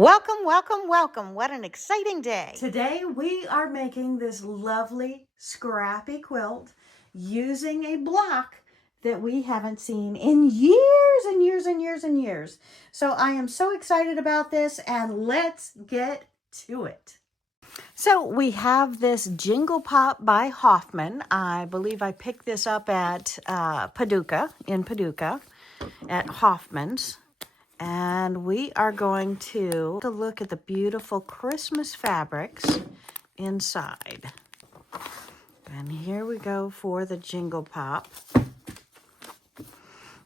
Welcome, welcome, welcome. What an exciting day. Today we are making this lovely scrappy quilt using a block that we haven't seen in years and years and years and years. So I am so excited about this, and let's get to it. So we have this Jingle Pop by Hoffman. I believe I picked this up at Paducah at Hoffman's. And we are going to look at the beautiful Christmas fabrics inside. And here we go for the Jingle Pop.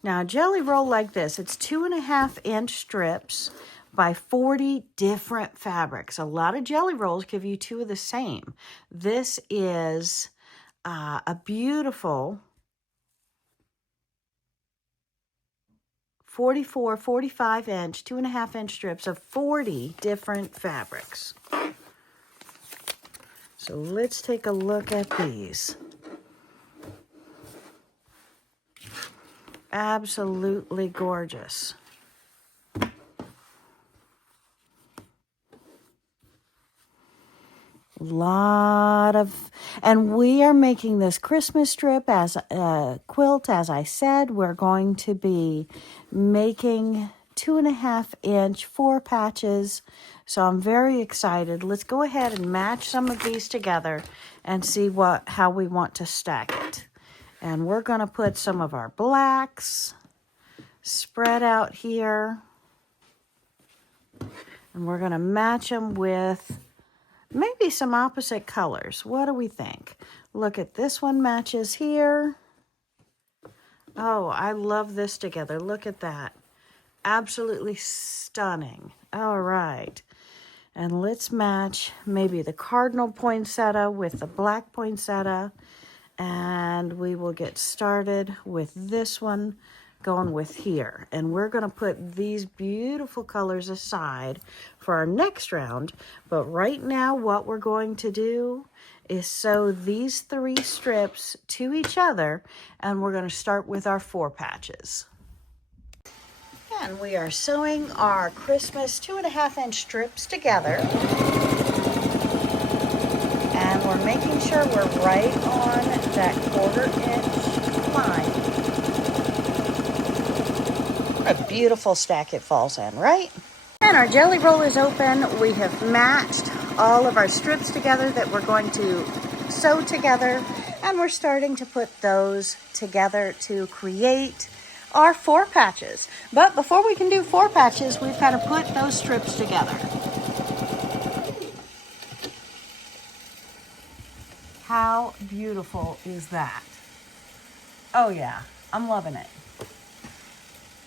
Now, a jelly roll like this, it's 2.5-inch strips by 40 different fabrics. A lot of jelly rolls give you two of the same. This is a beautiful 44, 45-inch, 2.5-inch strips of 40 different fabrics. So let's take a look at these. Absolutely gorgeous. And we are making this Christmas strip as a quilt. As I said, we're going to be making 2.5-inch 4 patches. So I'm very excited. Let's go ahead and match some of these together and see how we want to stack it. And we're going to put some of our blacks spread out here. And we're going to match them with maybe some opposite colors. What do we think? Look at this one matches here. Oh, I love this together. Look at that. Absolutely stunning. All right. And let's match maybe the cardinal poinsettia with the black poinsettia. And we will get started with this one going with here. And we're going to put these beautiful colors aside for our next round. But right now what we're going to do is sew these 3 strips to each other, and we're going to start with our 4 patches. And we are sewing our Christmas 2.5-inch strips together. And we're making sure we're right on that 1/4-inch line. What a beautiful stack it falls in, right? And our jelly roll is open. We have matched all of our strips together that we're going to sew together. And we're starting to put those together to create our 4 patches. But before we can do 4 patches, we've got to put those strips together. How beautiful is that? Oh yeah, I'm loving it.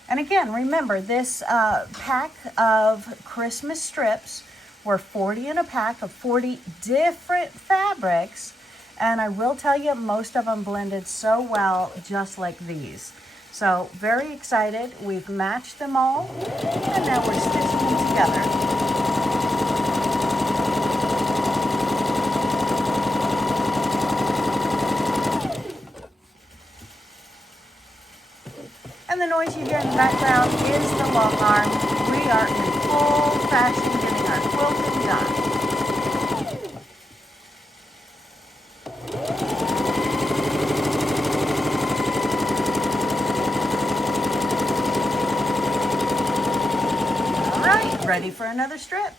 And again, remember, this pack of Christmas strips were 40 in a pack of 40 different fabrics. And I will tell you, most of them blended so well, just like these. So very excited. We've matched them all, and now we're stitching them together. And the noise you hear in the background is the long arm. We are in full fashion getting our quilting done. All right, ready for another strip.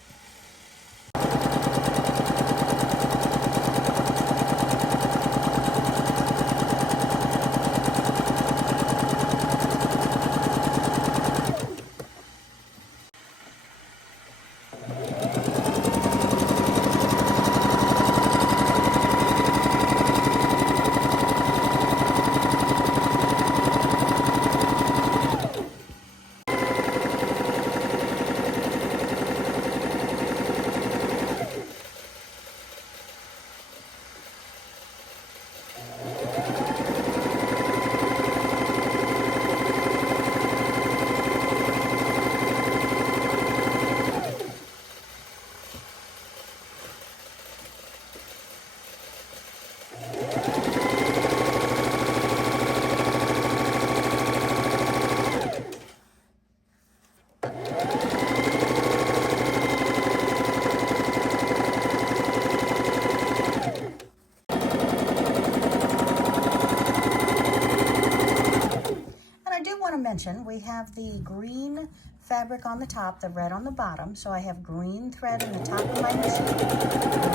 mention, we have the green fabric on the top, the red on the bottom. So I have green thread in the top of my machine,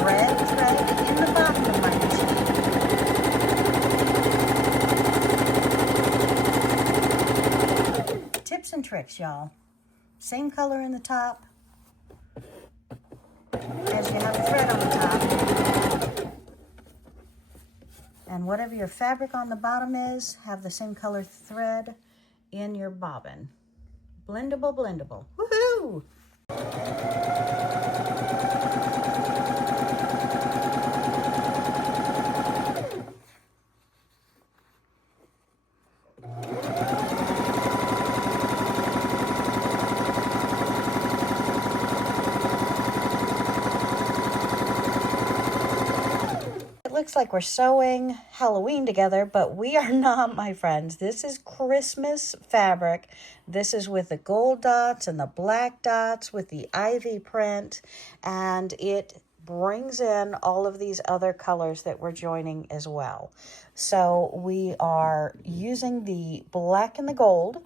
red thread in the bottom of my machine. Tips and tricks, y'all. Same color in the top as you have the thread on the top. And whatever your fabric on the bottom is, have the same color thread in your bobbin. Blendable, blendable. Woohoo! Looks like we're sewing Halloween together, but we are not, my friends. This is Christmas fabric. This is with the gold dots and the black dots with the ivy print, and it brings in all of these other colors that we're joining as well. So we are using the black and the gold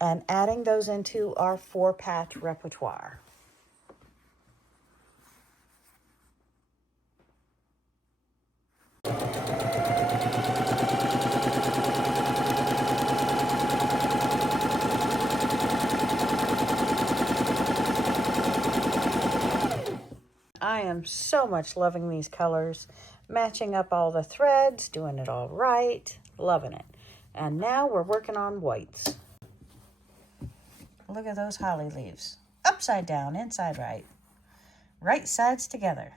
and adding those into our 4-patch repertoire. I am so much loving these colors, matching up all the threads, doing it all right, loving it. And now we're working on whites. Look at those holly leaves. Upside down, inside right. Right sides together.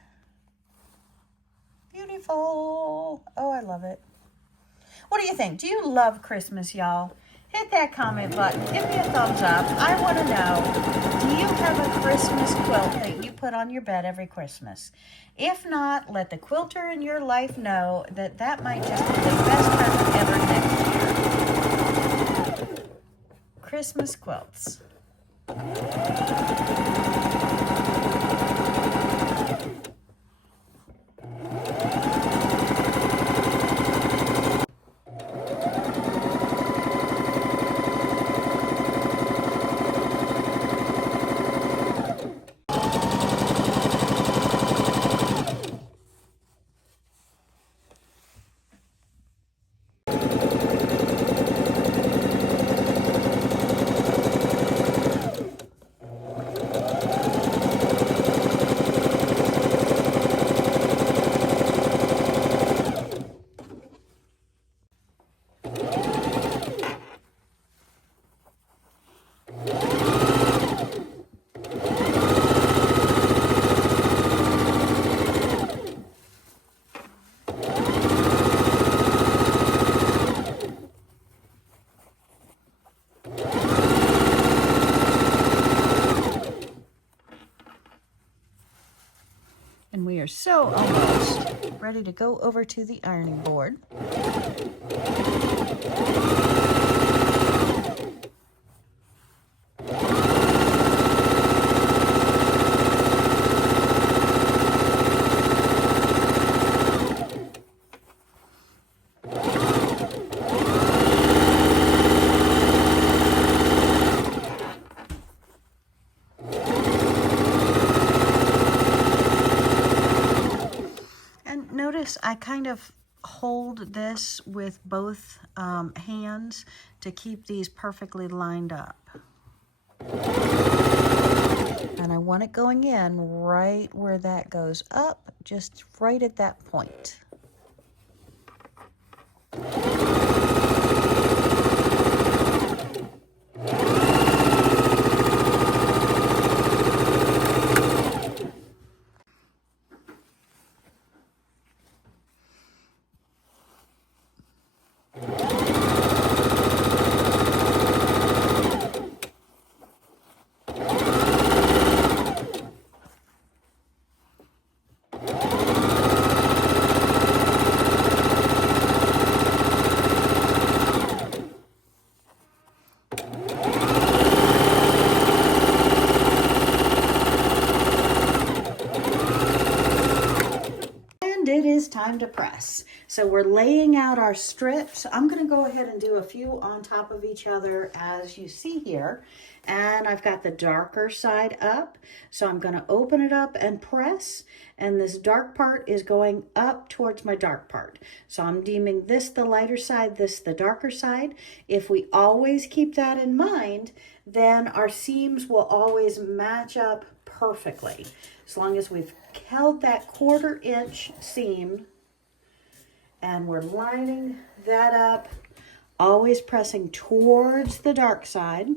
Beautiful. Oh, I love it. What do you think? Do you love Christmas, y'all? Hit that comment button. Give me a thumbs up. I want to know, do you have a Christmas quilt that you put on your bed every Christmas? If not, let the quilter in your life know that that might just be the best present ever next year. Christmas quilts. And we are so almost ready to go over to the ironing board. Notice I kind of hold this with both hands to keep these perfectly lined up. And I want it going in right where that goes up, just right at that point. time to press. So we're laying out our strips. I'm going to go ahead and do a few on top of each other as you see here. And I've got the darker side up. So I'm going to open it up and press. And this dark part is going up towards my dark part. So I'm deeming this the lighter side, this the darker side. If we always keep that in mind, then our seams will always match up perfectly. As long as we've held that 1/4 inch seam and we're lining that up, always pressing towards the dark side.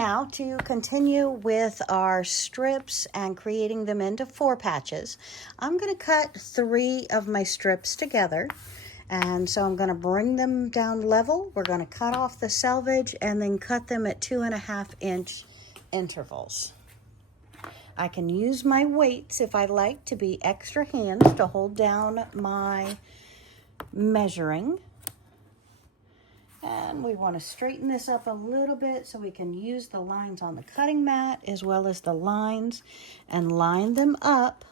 Now to continue with our strips and creating them into 4 patches, I'm going to cut 3 of my strips together. And so I'm going to bring them down level. We're going to cut off the selvage and then cut them at 2.5 inch intervals. I can use my weights if I like to be extra hands to hold down my measuring. And we want to straighten this up a little bit so we can use the lines on the cutting mat as well as the lines and line them up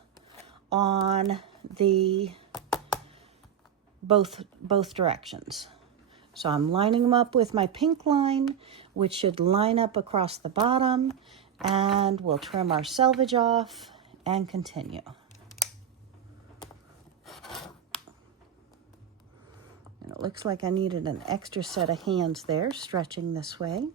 on the both directions. So I'm lining them up with my pink line, which should line up across the bottom, and we'll trim our selvage off and continue. It looks like I needed an extra set of hands there, stretching this way.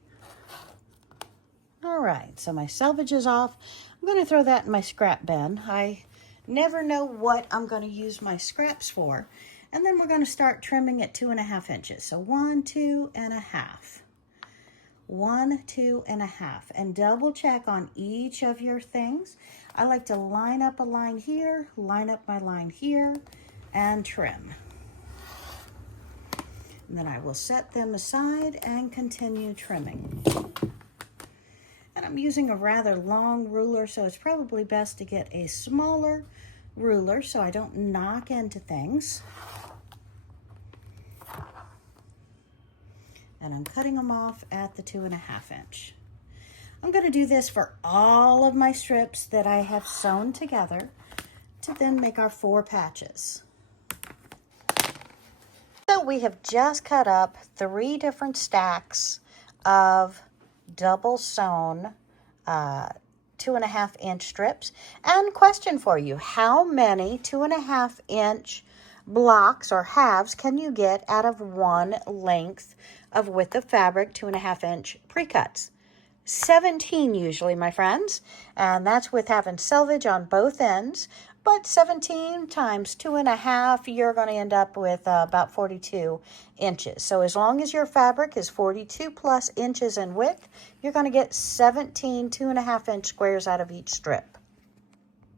All right, so my selvage is off. I'm going to throw that in my scrap bin. I never know what I'm going to use my scraps for. And then we're going to start trimming at 2.5 inches. So 1, 2.5. 1, 2.5. And double check on each of your things. I like to line up a line here, line up my line here, and trim. And then I will set them aside and continue trimming. And I'm using a rather long ruler, so it's probably best to get a smaller ruler so I don't knock into things. And I'm cutting them off at the 2.5 inch. I'm going to do this for all of my strips that I have sewn together to then make our 4 patches. So we have just cut up 3 different stacks of double sewn 2.5 inch strips. And question for you, how many 2.5 inch blocks or halves can you get out of 1 length of width of fabric 2.5 inch pre-cuts? 17 usually, my friends, and that's with having selvage on both ends. But 17 times 2.5, you're going to end up with about 42 inches. So as long as your fabric is 42 plus inches in width, you're going to get 17 2.5 inch squares out of each strip.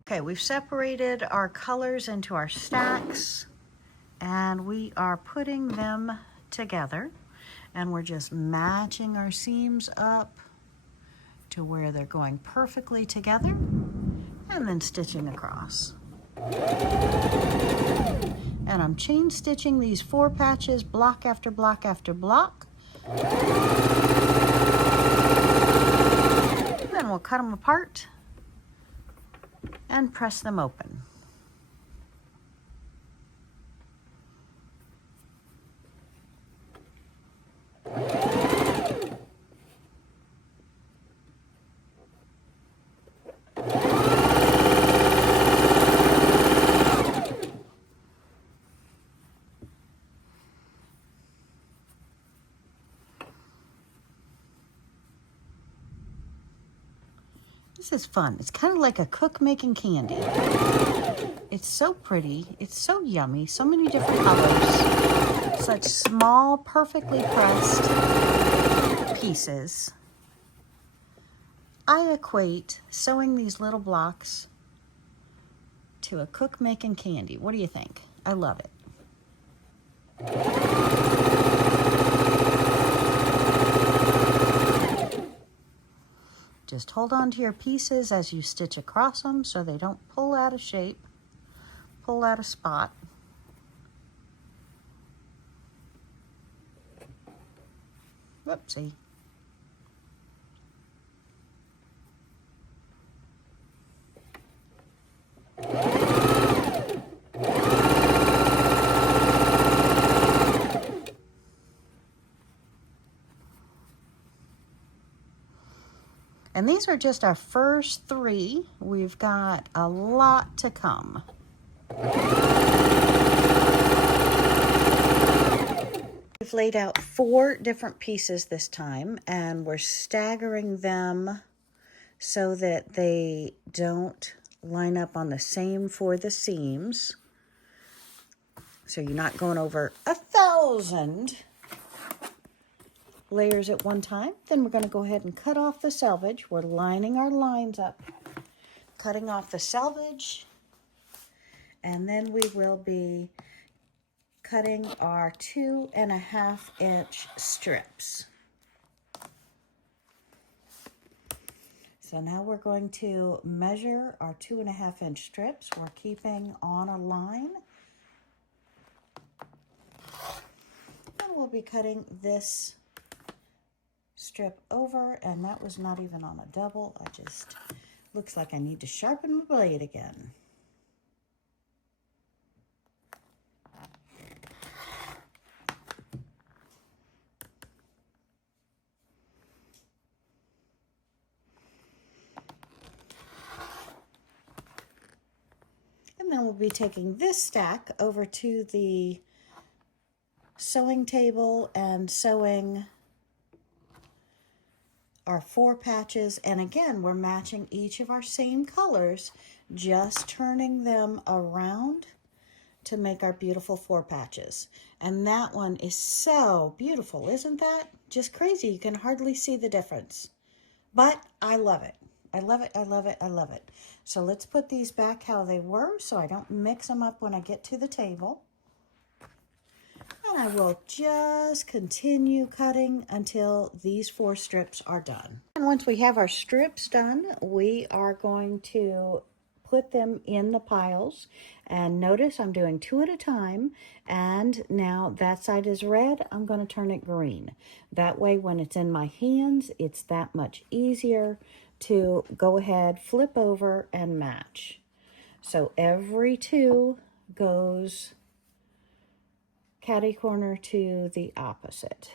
Okay, we've separated our colors into our stacks, and we are putting them together, and we're just matching our seams up to where they're going perfectly together, and then stitching across. And I'm chain stitching these 4 patches block after block after block. Then we'll cut them apart and press them open. This is fun. It's kind of like a cook making candy. It's so pretty. It's so yummy. So many different colors. Such small, perfectly pressed pieces. I equate sewing these little blocks to a cook making candy. What do you think? I love it. Just hold on to your pieces as you stitch across them so they don't pull out of shape, pull out of spot. Whoopsie. And these are just our first 3. We've got a lot to come. We've laid out 4 different pieces this time, and we're staggering them so that they don't line up on the same for the seams. So you're not going over 1,000 layers at one time. Then we're going to go ahead and cut off the selvage. We're lining our lines up, cutting off the selvage, and then we will be cutting our 2.5-inch strips. So now we're going to measure our 2.5-inch strips. We're keeping on a line. And we'll be cutting this strip over, and that was not even on a double. I just, looks like I need to sharpen my blade again. And then we'll be taking this stack over to the sewing table and sewing our 4 patches. And again, we're matching each of our same colors, just turning them around to make our beautiful 4 patches. And that one is so beautiful, isn't that? Just crazy. You can hardly see the difference. But I love it. I love it, I love it, I love it. So let's put these back how they were so I don't mix them up when I get to the table. And I will just continue cutting until these 4 strips are done. And once we have our strips done, we are going to put them in the piles. And notice I'm doing 2 at a time. And now that side is red, I'm going to turn it green. That way when it's in my hands, it's that much easier to go ahead, flip over, and match. So every 2 goes catty corner to the opposite.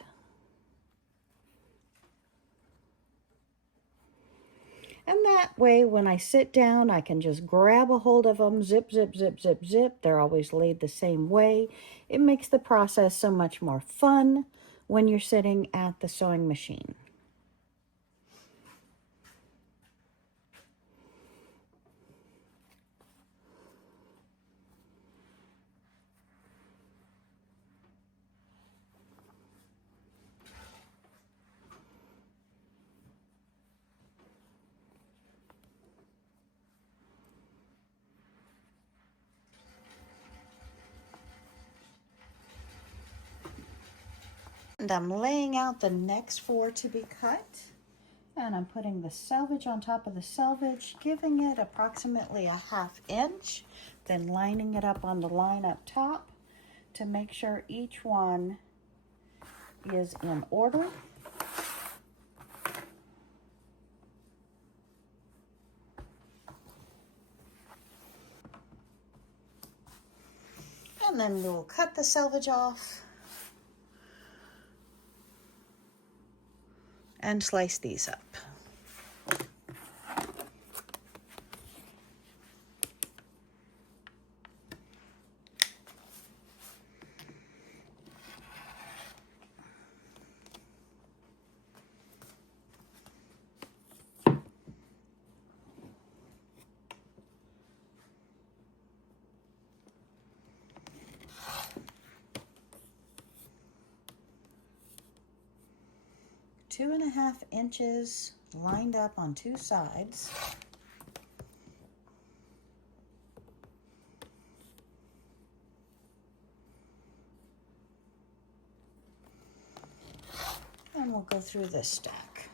And that way, when I sit down, I can just grab a hold of them, zip, zip, zip, zip, zip. They're always laid the same way. It makes the process so much more fun when you're sitting at the sewing machine. And I'm laying out the next 4 to be cut. And I'm putting the selvage on top of the selvage, giving it approximately 1/2 inch, then lining it up on the line up top to make sure each one is in order. And then we'll cut the selvage off and slice these up. 2.5 inches lined up on two sides. And we'll go through this stack.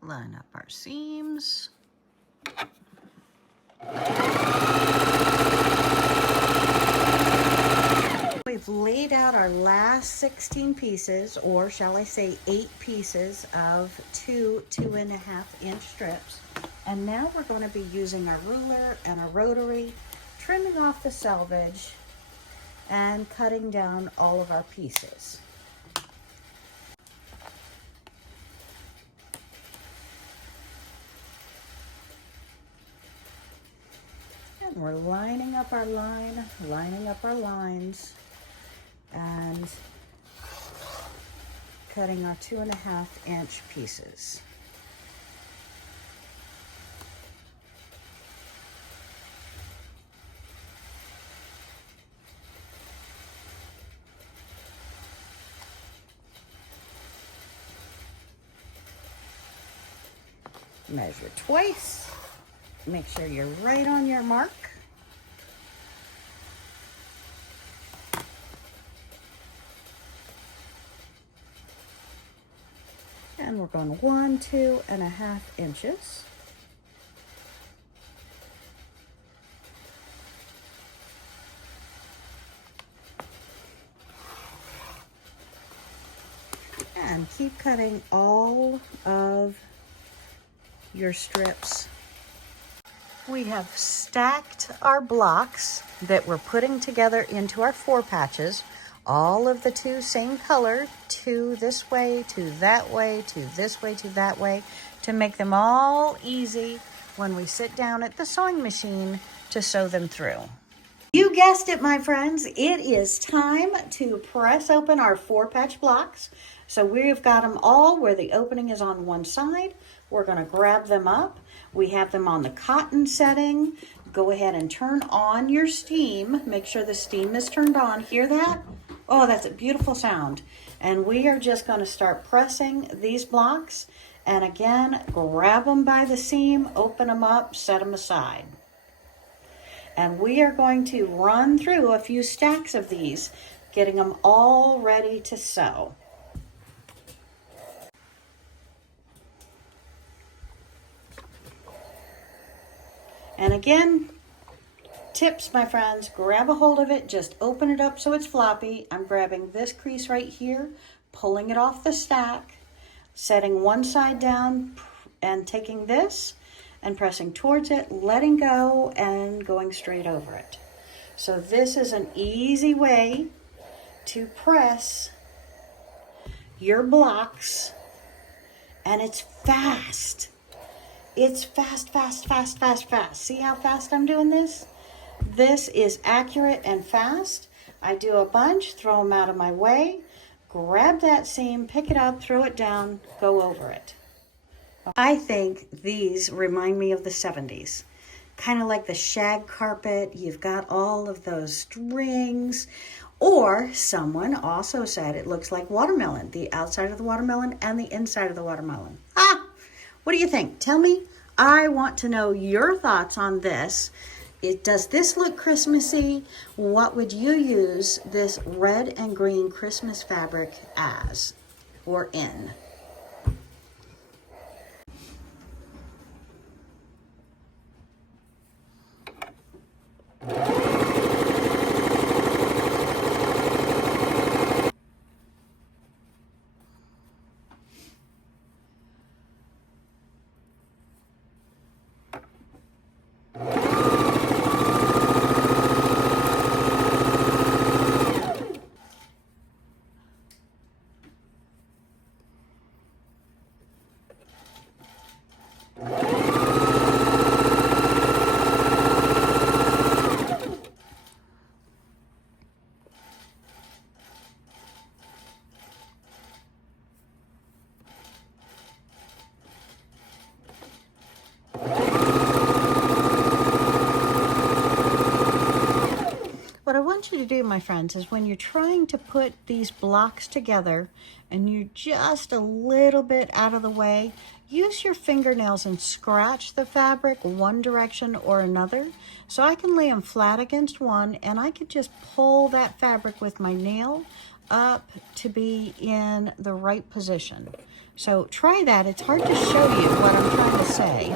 Line up our seams. We've laid out our last 16 pieces, or shall I say 8 pieces of 2.5 inch strips. And now we're going to be using our ruler and a rotary, trimming off the selvage and cutting down all of our pieces. And we're lining up our line, lining up our lines, and cutting our 2.5 inch pieces. Measure twice. Make sure you're right on your mark. And we're going 1, 2.5 inches. And keep cutting all of your strips. We have stacked our blocks that we're putting together into our 4 patches, all of the 2 same color, 2 this way, 2 that way, 2 this way, 2 that way, to make them all easy when we sit down at the sewing machine to sew them through. You guessed it, my friends. It is time to press open our 4-patch blocks. So we've got them all where the opening is on one side. We're going to grab them up. We have them on the cotton setting. Go ahead and turn on your steam. Make sure the steam is turned on. Hear that? Oh, that's a beautiful sound. And we are just going to start pressing these blocks. And again, grab them by the seam, open them up, set them aside. And we are going to run through a few stacks of these, getting them all ready to sew. And again, tips, my friends, grab a hold of it, just open it up so it's floppy. I'm grabbing this crease right here, pulling it off the stack, setting one side down and taking this and pressing towards it, letting go and going straight over it. So this is an easy way to press your blocks, and it's fast. It's fast, fast, fast, fast, fast. See how fast I'm doing this? This is accurate and fast. I do a bunch, throw them out of my way, grab that seam, pick it up, throw it down, go over it. I think these remind me of the 70s. Kind of like the shag carpet. You've got all of those strings. Or someone also said it looks like watermelon. The outside of the watermelon and the inside of the watermelon. What do you think? Tell me. I want to know your thoughts on this. Does this look Christmassy? What would you use this red and green Christmas fabric as or in? What I want you to do, my friends, is when you're trying to put these blocks together and you're just a little bit out of the way, use your fingernails and scratch the fabric one direction or another. So I can lay them flat against one and I could just pull that fabric with my nail up to be in the right position. So try that. It's hard to show you what I'm trying to say.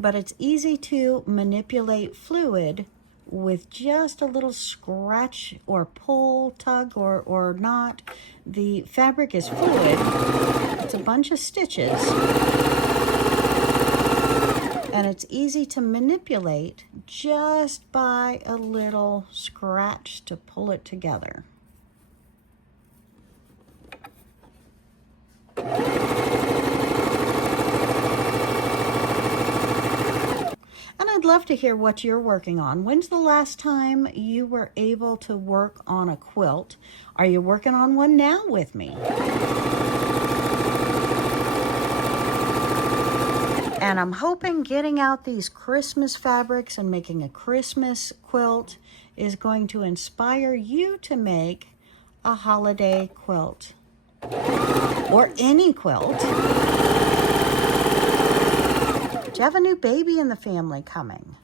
But it's easy to manipulate fluid with just a little scratch or pull, tug, or not. The fabric is fluid. It's a bunch of stitches. And it's easy to manipulate just by a little scratch to pull it together. And I'd love to hear what you're working on. When's the last time you were able to work on a quilt? Are you working on one now with me? And I'm hoping getting out these Christmas fabrics and making a Christmas quilt is going to inspire you to make a holiday quilt or any quilt. Do you have a new baby in the family coming?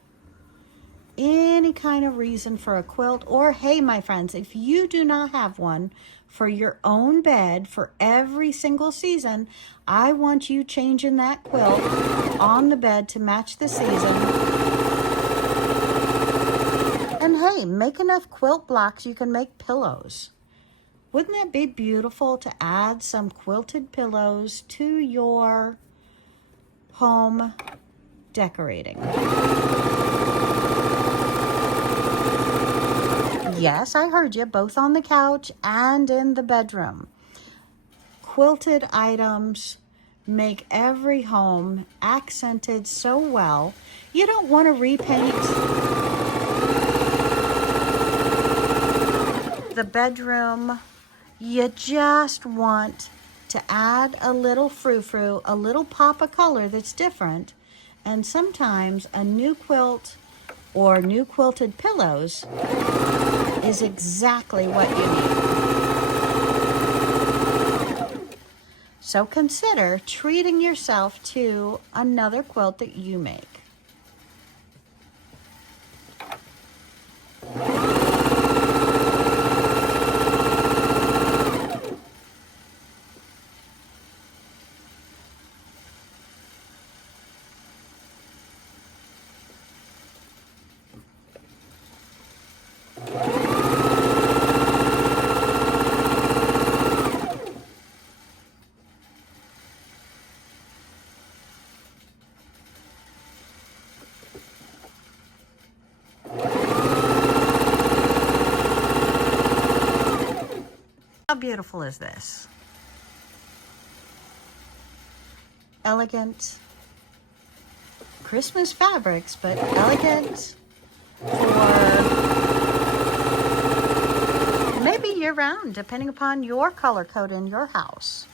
Any kind of reason for a quilt? Or hey, my friends, if you do not have one for your own bed for every single season, I want you changing that quilt on the bed to match the season. And hey, make enough quilt blocks you can make pillows. Wouldn't that be beautiful to add some quilted pillows to your home decorating? Yes, I heard you, both on the couch and in the bedroom. Quilted items make every home accented so well. You don't want to repaint the bedroom. You just want to add a little frou-frou, a little pop of color that's different. And sometimes a new quilt or new quilted pillows is exactly what you need. So consider treating yourself to another quilt that you make. How beautiful is this? Elegant Christmas fabrics, but elegant for maybe year-round, depending upon your color code in your house.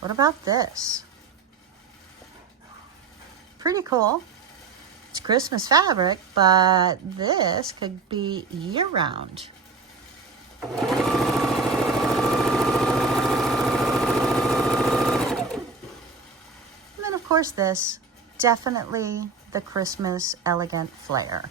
What about this? Pretty cool. It's Christmas fabric, but this could be year-round. And then, of course, this, definitely the Christmas elegant flair.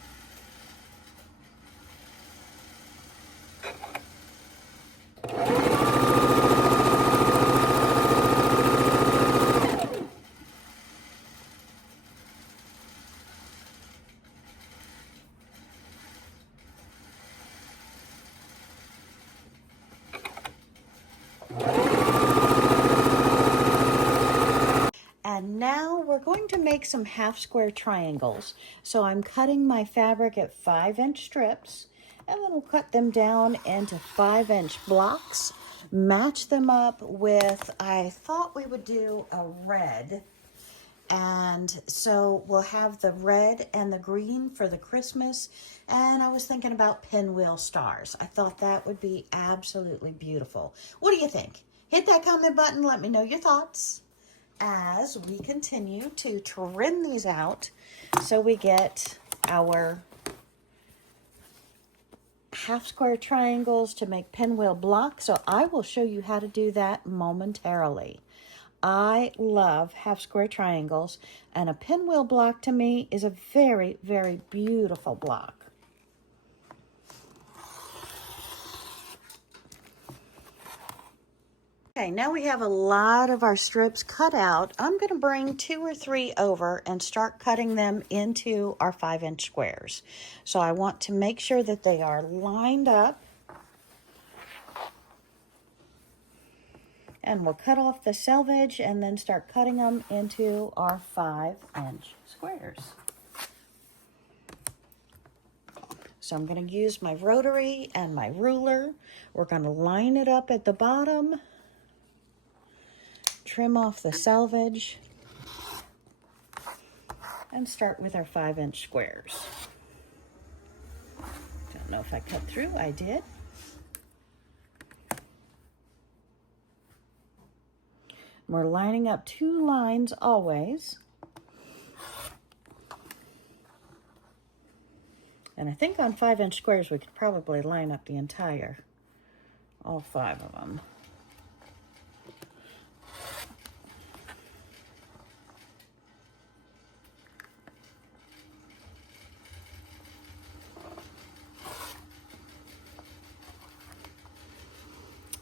And now we're going to make some half square triangles. So I'm cutting my fabric at 5-inch strips, and then we'll cut them down into 5-inch blocks, match them up with, I thought we would do a red. And so we'll have the red and the green for the Christmas. And I was thinking about pinwheel stars. I thought that would be absolutely beautiful. What do you think? Hit that comment button. Let me know your thoughts as we continue to trim these out so we get our half square triangles to make pinwheel blocks. So I will show you how to do that momentarily. I love half square triangles, and a pinwheel block to me is a very, very beautiful block. Okay, now we have a lot of our strips cut out. I'm going to bring 2 or 3 over and start cutting them into our 5-inch squares. So I want to make sure that they are lined up. And we'll cut off the selvage and then start cutting them into our 5-inch squares. So I'm going to use my rotary and my ruler. We're going to line it up at the bottom, trim off the selvage, and start with our 5-inch squares. Don't know if I cut through. I did. We're lining up 2 lines always. And I think on 5-inch squares we could probably line up the entire, all 5 of them.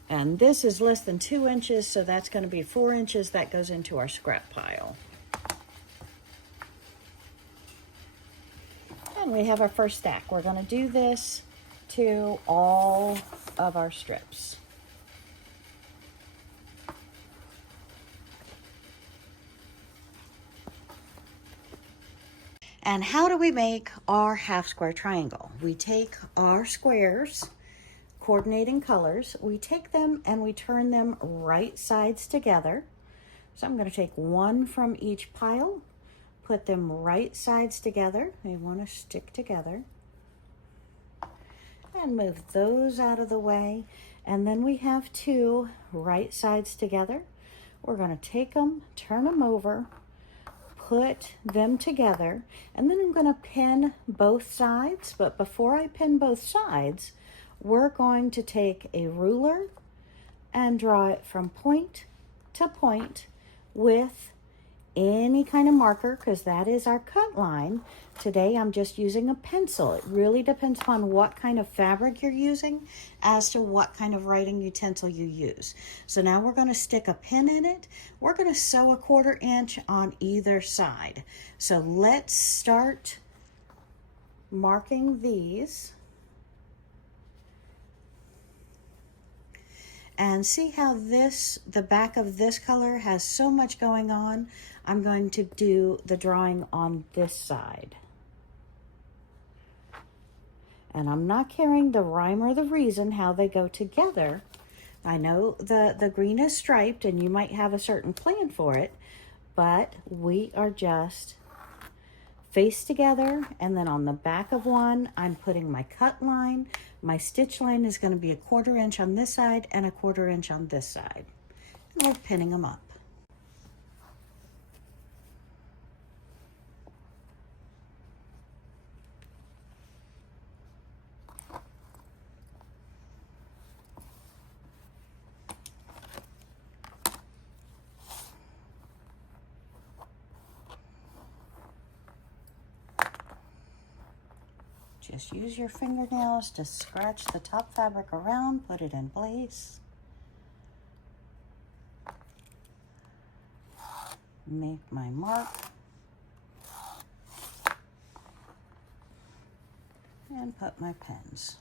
And this is less than 2 inches, so that's going to be 4 inches. That goes into our scrap pile. And we have our first stack. We're going to do this to all of our strips. And how do we make our half square triangle? We take our squares, coordinating colors, we take them and we turn them right sides together. So I'm going to take one from each pile, put them right sides together. They want to stick together. And move those out of the way. And then we have two right sides together. We're going to take them, turn them over, put them together, and then I'm going to pin both sides. But before I pin both sides, we're going to take a ruler and draw it from point to point with any kind of marker, because that is our cut line. Today I'm just using a pencil. It really depends upon what kind of fabric you're using as to what kind of writing utensil you use. So now we're going to stick a pin in it. We're going to sew a 1/4 inch on either side. So let's start marking these. And see how the back of this color has so much going on. I'm going to do the drawing on this side. And I'm not carrying the rhyme or the reason how they go together. I know the green is striped and you might have a certain plan for it, but we are just face together, and then on the back of one, I'm putting my cut line. My stitch line is going to be a 1/4 inch on this side and a 1/4 inch on this side. And we're pinning them up. Just use your fingernails to scratch the top fabric around, put it in place. Make my mark. And put my pins.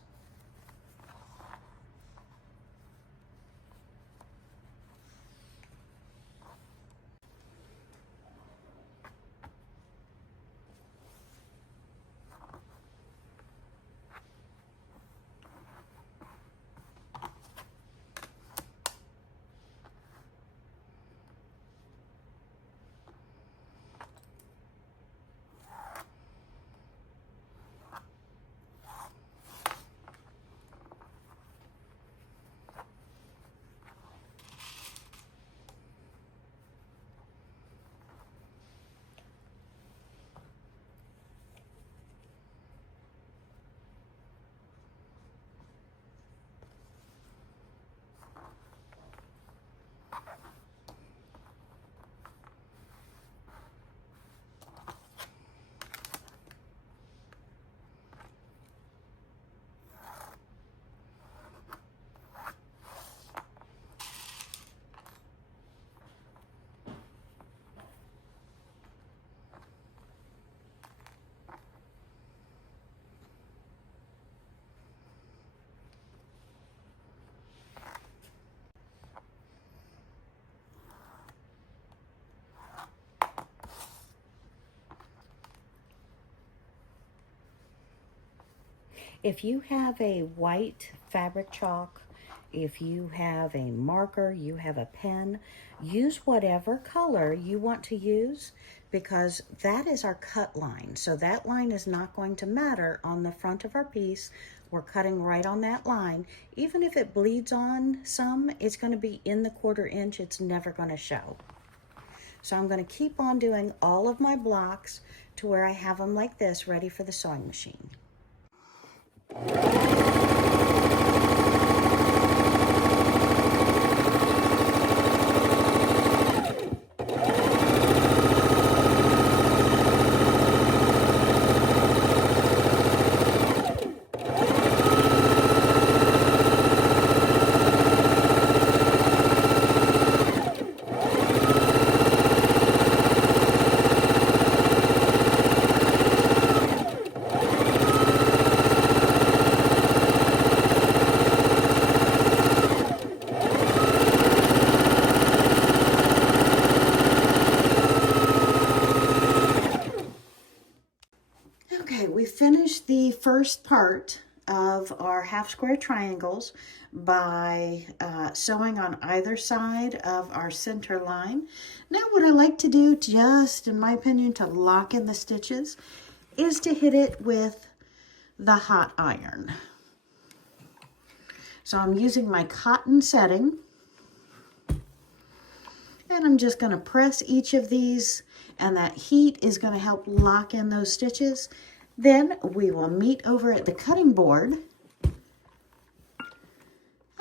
If you have a white fabric chalk, if you have a marker, you have a pen, use whatever color you want to use, because that is our cut line. So that line is not going to matter on the front of our piece. We're cutting right on that line. Even if it bleeds on some, it's going to be in the 1/4 inch. It's never going to show. So I'm going to keep on doing all of my blocks to where I have them like this, ready for the sewing machine. Okay, we finished the first part of our half square triangles by sewing on either side of our center line. Now what I like to do, just in my opinion, to lock in the stitches is to hit it with the hot iron. So I'm using my cotton setting, and I'm just going to press each of these, and that heat is going to help lock in those stitches. Then we will meet over at the cutting board, and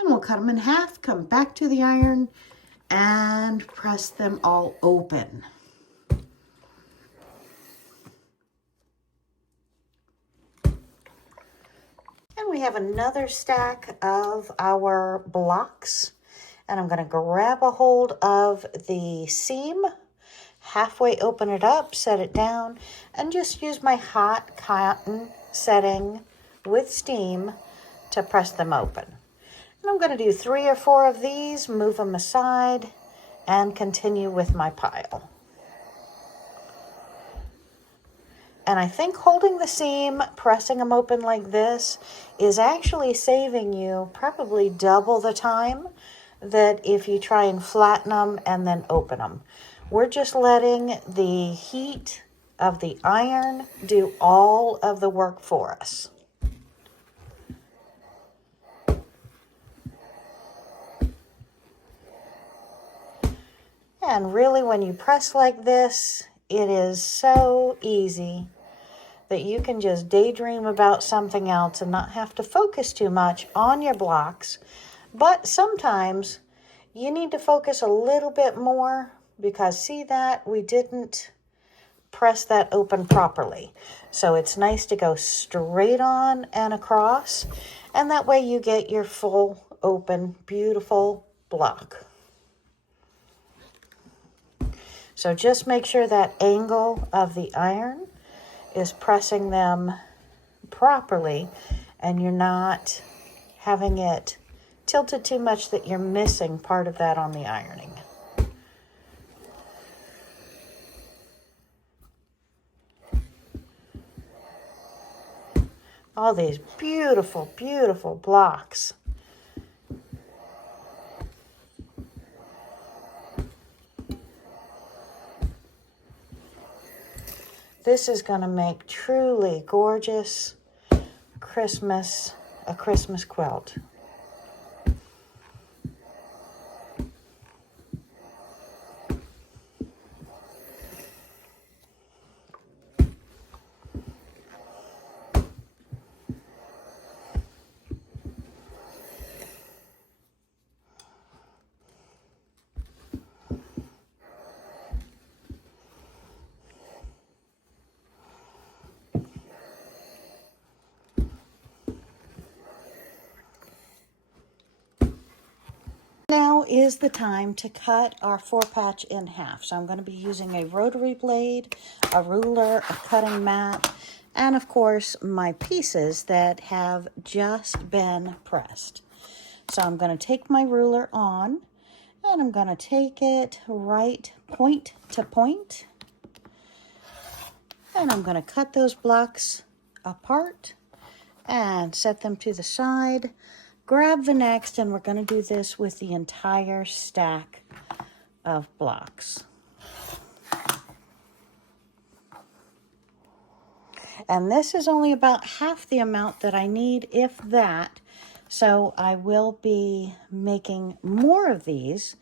we'll cut them in half, come back to the iron, and press them all open. And we have another stack of our blocks, and I'm going to grab a hold of the seam, halfway open it up, set it down, and just use my hot cotton setting with steam to press them open. And I'm going to do 3 or 4 of these, move them aside, and continue with my pile. And I think holding the seam, pressing them open like this, is actually saving you probably double the time that if you try and flatten them and then open them. We're just letting the heat of the iron do all of the work for us. And really, when you press like this, it is so easy that you can just daydream about something else and not have to focus too much on your blocks. But sometimes you need to focus a little bit more, because see that we didn't press that open properly. So it's nice to go straight on and across, and that way you get your full open, beautiful block. So just make sure that angle of the iron is pressing them properly, and you're not having it tilted too much that you're missing part of that on the ironing. All these beautiful, beautiful blocks. This is going to make truly gorgeous a Christmas quilt. Now is the time to cut our 4-patch in half. So I'm going to be using a rotary blade, a ruler, a cutting mat, and of course my pieces that have just been pressed. So I'm going to take my ruler on, and I'm going to take it right point to point, and I'm going to cut those blocks apart and set them to the side. Grab the next, and we're going to do this with the entire stack of blocks. And this is only about half the amount that I need, if that. So I will be making more of these,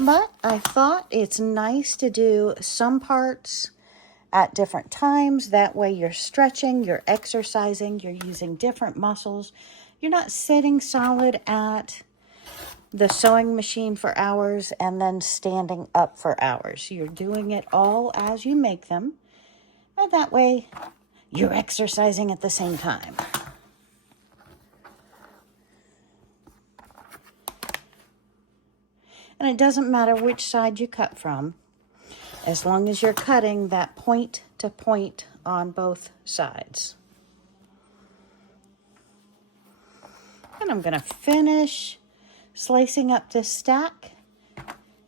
but I thought it's nice to do some parts at different times. That way you're stretching, you're exercising, you're using different muscles. You're not sitting solid at the sewing machine for hours and then standing up for hours. You're doing it all as you make them, and that way you're exercising at the same time. And it doesn't matter which side you cut from, as long as you're cutting that point to point on both sides. And I'm going to finish slicing up this stack,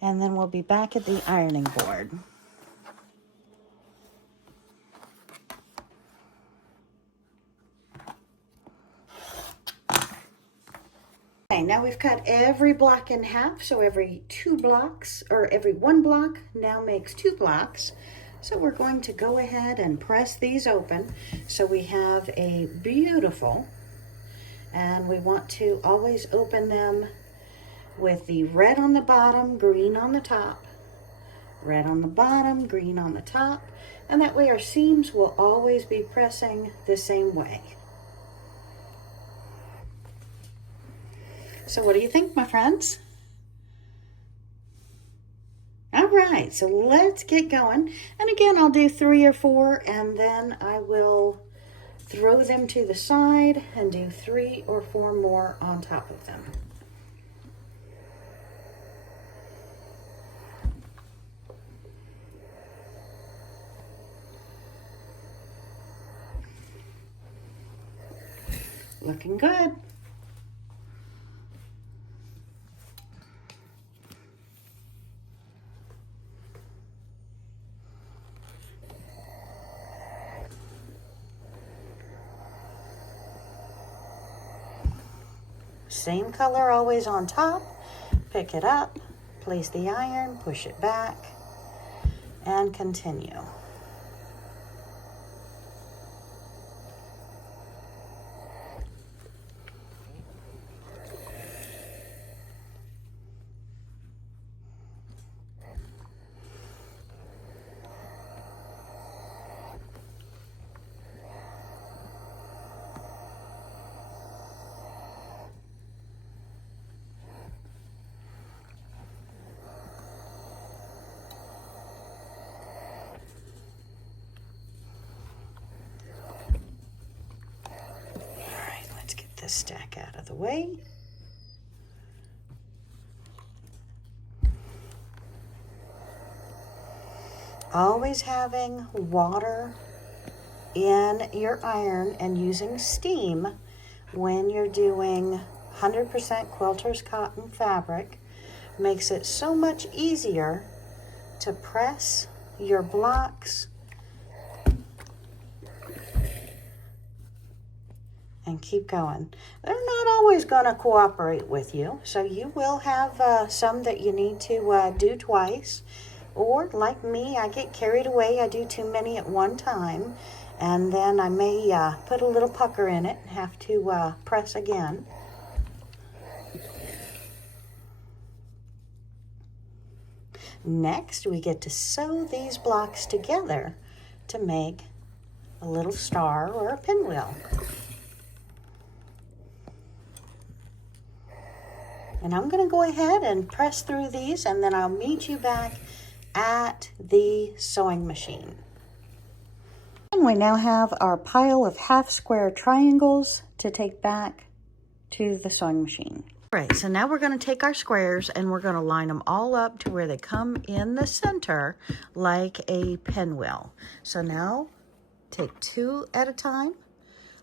and then we'll be back at the ironing board. now we've cut every block in half, so every 2 blocks, or every 1 block now makes 2 blocks. So we're going to go ahead and press these open so we have a beautiful, and we want to always open them with the red on the bottom, green on the top, red on the bottom, green on the top, and that way our seams will always be pressing the same way. So what do you think, my friends? All right, so let's get going. And again, I'll do 3 or 4, and then I will throw them to the side and do 3 or 4 more on top of them. Looking good. Same color always on top. Pick it up, place the iron, push it back, and continue. This stack out of the way. Always having water in your iron and using steam when you're doing 100% quilter's cotton fabric makes it so much easier to press your blocks and keep going. They're not always going to cooperate with you, so you will have some that you need to do twice, or like me, I get carried away. I do too many at one time, and then I may put a little pucker in it and have to press again. Next, we get to sew these blocks together to make a little star or a pinwheel. And I'm going to go ahead and press through these, and then I'll meet you back at the sewing machine. And we now have our pile of half square triangles to take back to the sewing machine. All right, so now we're going to take our squares and we're going to line them all up to where they come in the center like a pinwheel. So now take 2 at a time.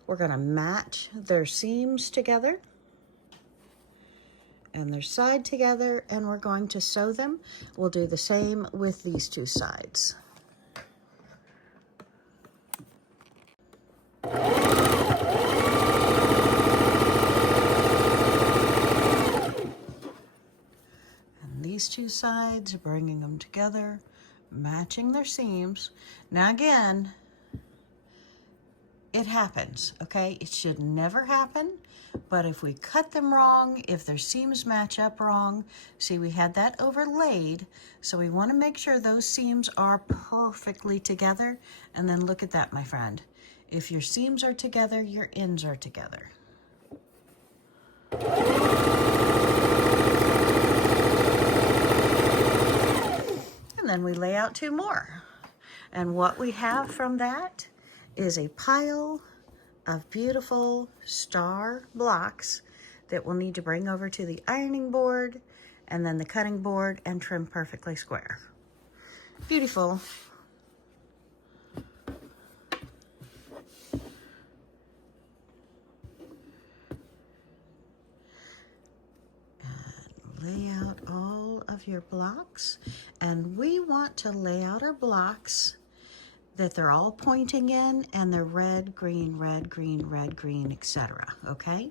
We're going to match their seams together and their side together, and we're going to sew them. We'll do the same with these 2 sides. And these 2 sides, bringing them together, matching their seams. Now again, it happens, okay? It should never happen, but if we cut them wrong, if their seams match up wrong, see, we had that overlaid, so we want to make sure those seams are perfectly together. And then look at that, my friend. If your seams are together, your ends are together. And then we lay out 2 more. And what we have from that is a pile of beautiful star blocks that we'll need to bring over to the ironing board and then the cutting board and trim perfectly square. Beautiful. And lay out all of your blocks, and we want to lay out our blocks that they're all pointing in, and they're red, green, red, green, etc. Okay?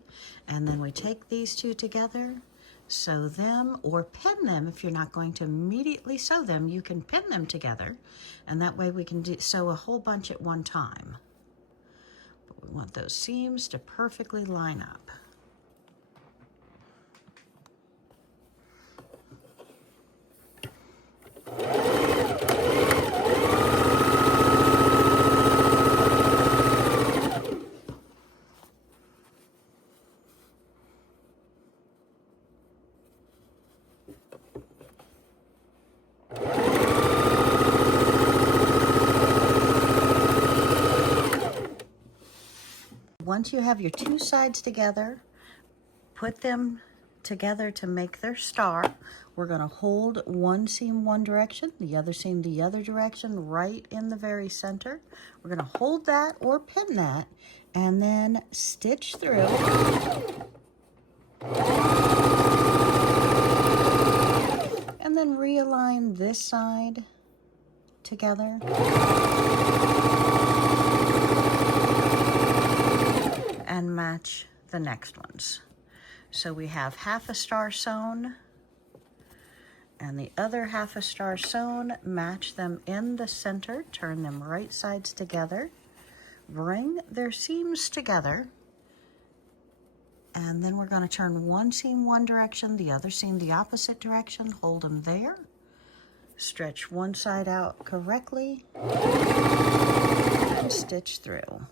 And then we take these two together, sew them, or pin them. If you're not going to immediately sew them, you can pin them together, and that way we can sew a whole bunch at one time. But we want those seams to perfectly line up. Once you have your two sides together, put them together to make their star. We're going to hold one seam one direction, the other seam the other direction, right in the very center. We're going to hold that or pin that, and then stitch through. And then realign this side together. And match the next ones. So we have half a star sewn and the other half a star sewn. Match them in the center, turn them right sides together, bring their seams together, and then we're going to turn one seam one direction, the other seam the opposite direction, hold them there, stretch one side out correctly, and stitch through.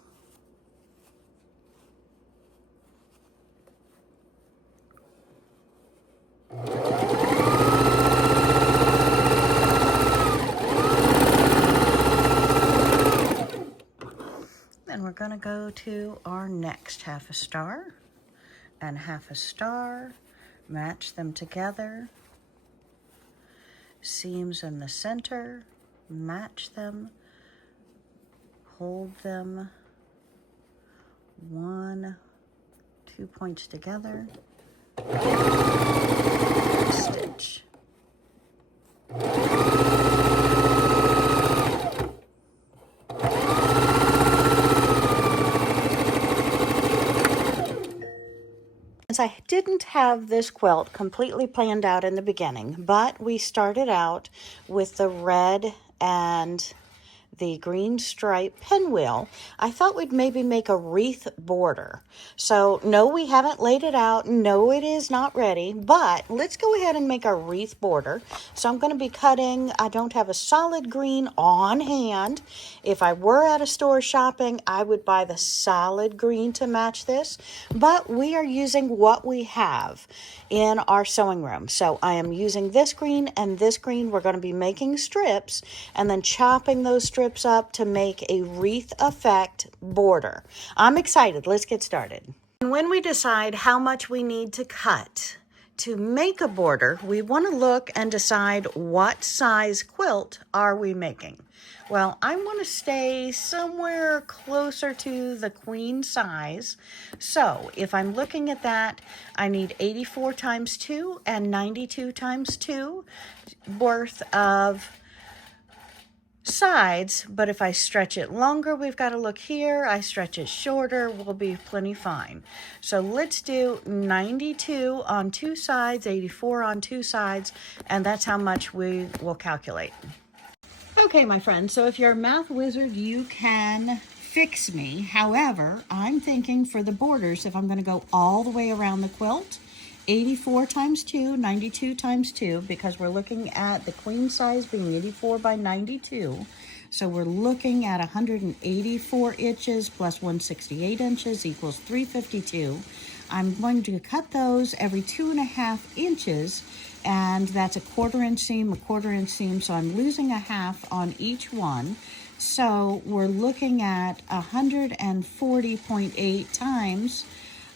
Then we're going to go to our next half a star and half a star, match them together, seams in the center, match them, hold them, 1, 2 points together, stitch. I didn't have this quilt completely planned out in the beginning, but we started out with the red and the green stripe pinwheel. I thought we'd maybe make a wreath border. So no, we haven't laid it out. No, it is not ready, but let's go ahead and make our wreath border. So I'm going to be cutting, I don't have a solid green on hand. If I were at a store shopping, I would buy the solid green to match this, but we are using what we have in our sewing room. So I am using this green and this green. We're going to be making strips and then chopping those strips up to make a wreath effect border. I'm excited. Let's get started. And when we decide how much we need to cut to make a border, we want to look and decide what size quilt are we making. Well, I want to stay somewhere closer to the queen size. So if I'm looking at that, I need 84 times 2 and 92 times 2 worth of sides, but if I stretch it longer, we've got to look here. I stretch it shorter, we'll be plenty fine. So let's do 92 on 2 sides, 84 on 2 sides, and that's how much we will calculate. Okay, my friends, so if you're a math wizard, you can fix me. However, I'm thinking for the borders, if I'm going to go all the way around the quilt, 84 times 2, 92 times 2, because we're looking at the queen size being 84 by 92. So we're looking at 184 inches plus 168 inches equals 352. I'm going to cut those every 2.5 inches, and that's a 1/4 inch seam, a 1/4 inch seam, so I'm losing a half on each one. So we're looking at 140.8 times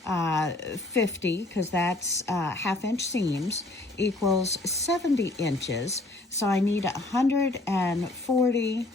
50, because that's 1/2 inch seams, equals 70 inches. So I need 140,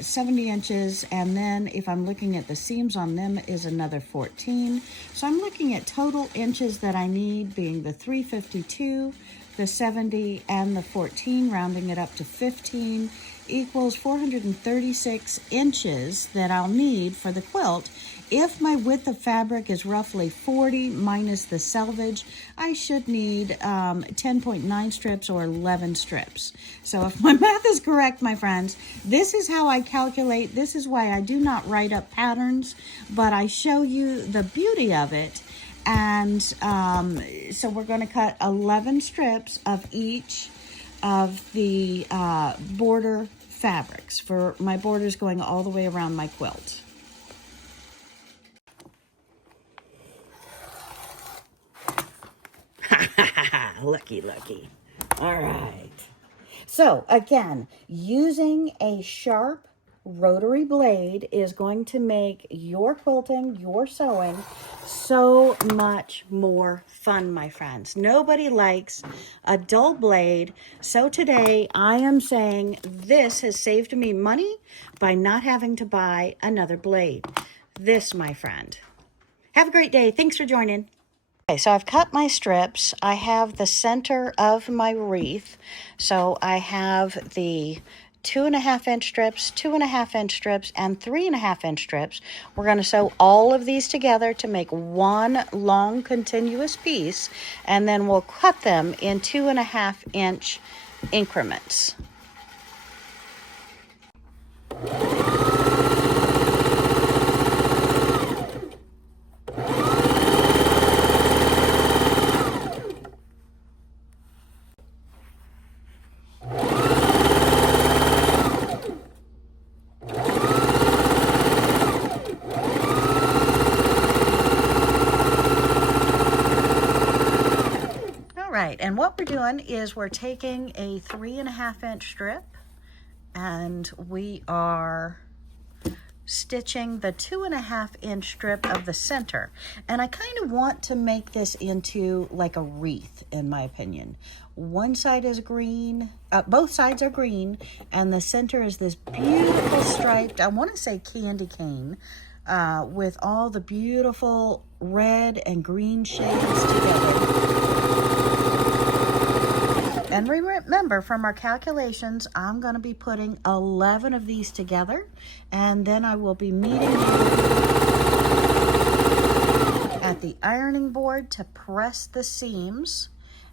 70 inches, and then if I'm looking at the seams on them is another 14. So I'm looking at total inches that I need being the 352 the 70 and the 14, rounding it up to 15, equals 436 inches that I'll need for the quilt. If my width of fabric is roughly 40 minus the selvage, I should need 10.9 strips or 11 strips. So if my math is correct, my friends, this is how I calculate. This is why I do not write up patterns, but I show you the beauty of it. And so we're going to cut 11 strips of each of the border fabrics for my borders going all the way around my quilt. Lucky. All right. So again, using a sharp rotary blade is going to make your quilting, your sewing, so much more fun, my friends. Nobody likes a dull blade. So today I am saying this has saved me money by not having to buy another blade. This, my friend. Have a great day. Thanks for joining. Okay, so I've cut my strips. I have the center of my wreath. So I have the 2.5 inch strips, 2.5 inch strips, and 3.5 inch strips. We're going to sew all of these together to make one long continuous piece, and then we'll cut them in 2.5 inch increments. Right, and what we're doing is we're taking a 3.5 inch strip and we are stitching the 2.5 inch strip of the center. And I kind of want to make this into like a wreath, in my opinion. One side is green, both sides are green, and the center is this beautiful striped, I want to say candy cane, with all the beautiful red and green shades together. And remember, from our calculations, I'm going to be putting 11 of these together, and then I will be meeting you at the ironing board to press the seams,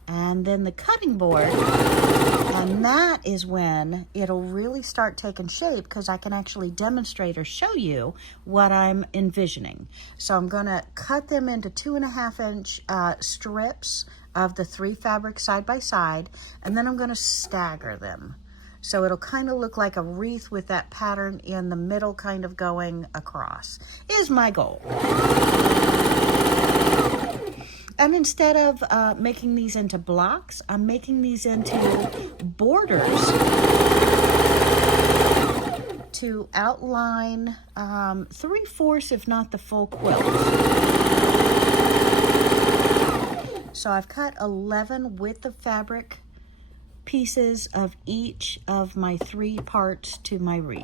and then the cutting board, and that is when it'll really start taking shape, because I can actually demonstrate or show you what I'm envisioning. So I'm going to cut them into 2.5 inch strips of the 3 fabrics side by side, and then I'm going to stagger them. So it'll kind of look like a wreath with that pattern in the middle kind of going across, is my goal. And instead of making these into blocks, I'm making these into borders to outline 3/4, if not the full quilt. So I've cut 11 width of fabric pieces of each of my 3 parts to my wreath.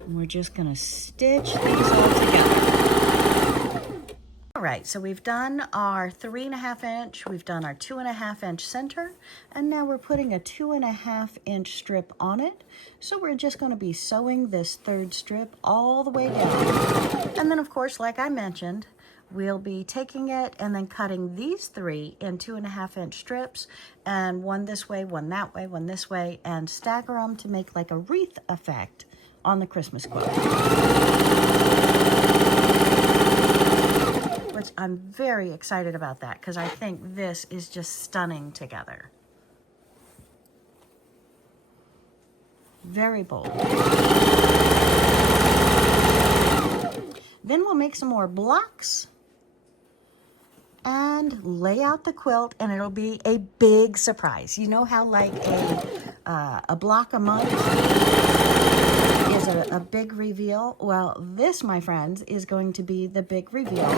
And we're just going to stitch these all together. All right, so we've done our 3.5 inch, we've done our 2.5 inch center, and now we're putting a 2.5 inch strip on it. So we're just going to be sewing this 3rd strip all the way down. And then, of course, like I mentioned, we'll be taking it and then cutting these 3 in 2.5 inch strips, and one this way, one that way, one this way, and stagger them to make like a wreath effect on the Christmas quilt. Which I'm very excited about that, because I think this is just stunning together. Very bold. Then we'll make some more blocks and lay out the quilt, and it'll be a big surprise. You know how like a block a month is a big reveal? Well, this, my friends, is going to be the big reveal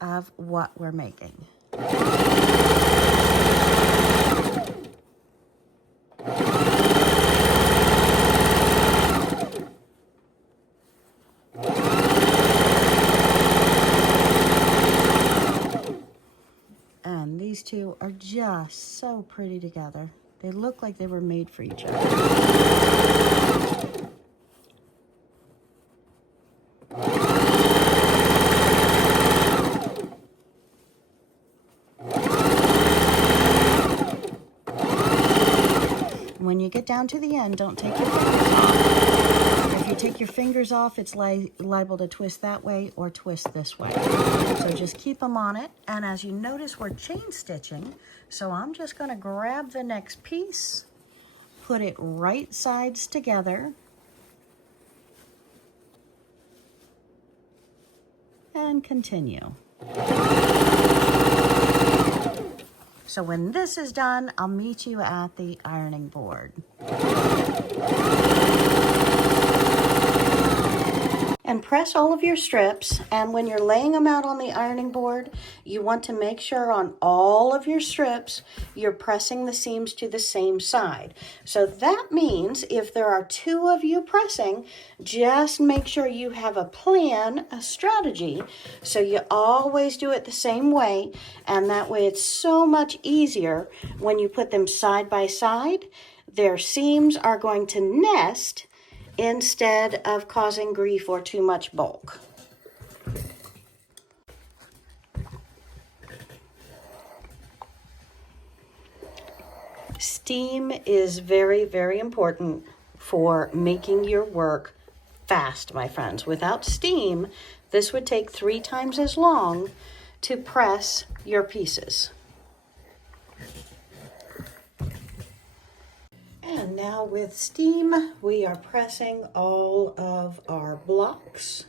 of what we're making. these two are just so pretty together. They look like they were made for each other. When you get down to the end, don't take your fingers off. If you take your fingers off, it's liable to twist that way or twist this way. So just keep them on it. And as you notice, we're chain stitching. So I'm just going to grab the next piece, put it right sides together, and continue. So when this is done, I'll meet you at the ironing board. And press all of your strips, and when you're laying them out on the ironing board, you want to make sure on all of your strips, you're pressing the seams to the same side. So that means if there are two of you pressing, just make sure you have a plan, a strategy, so you always do it the same way, and that way it's so much easier when you put them side by side. Their seams are going to nest instead of causing grief or too much bulk. Steam is very, very important for making your work fast, my friends. Without steam, this would take 3 times as long to press your pieces. And now with steam, we are pressing all of our blocks.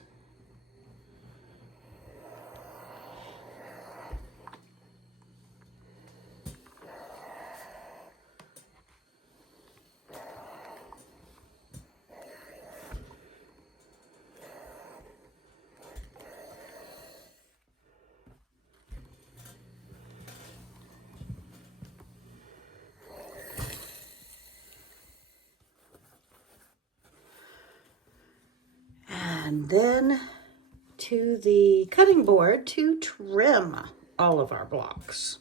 And then to the cutting board to trim all of our blocks.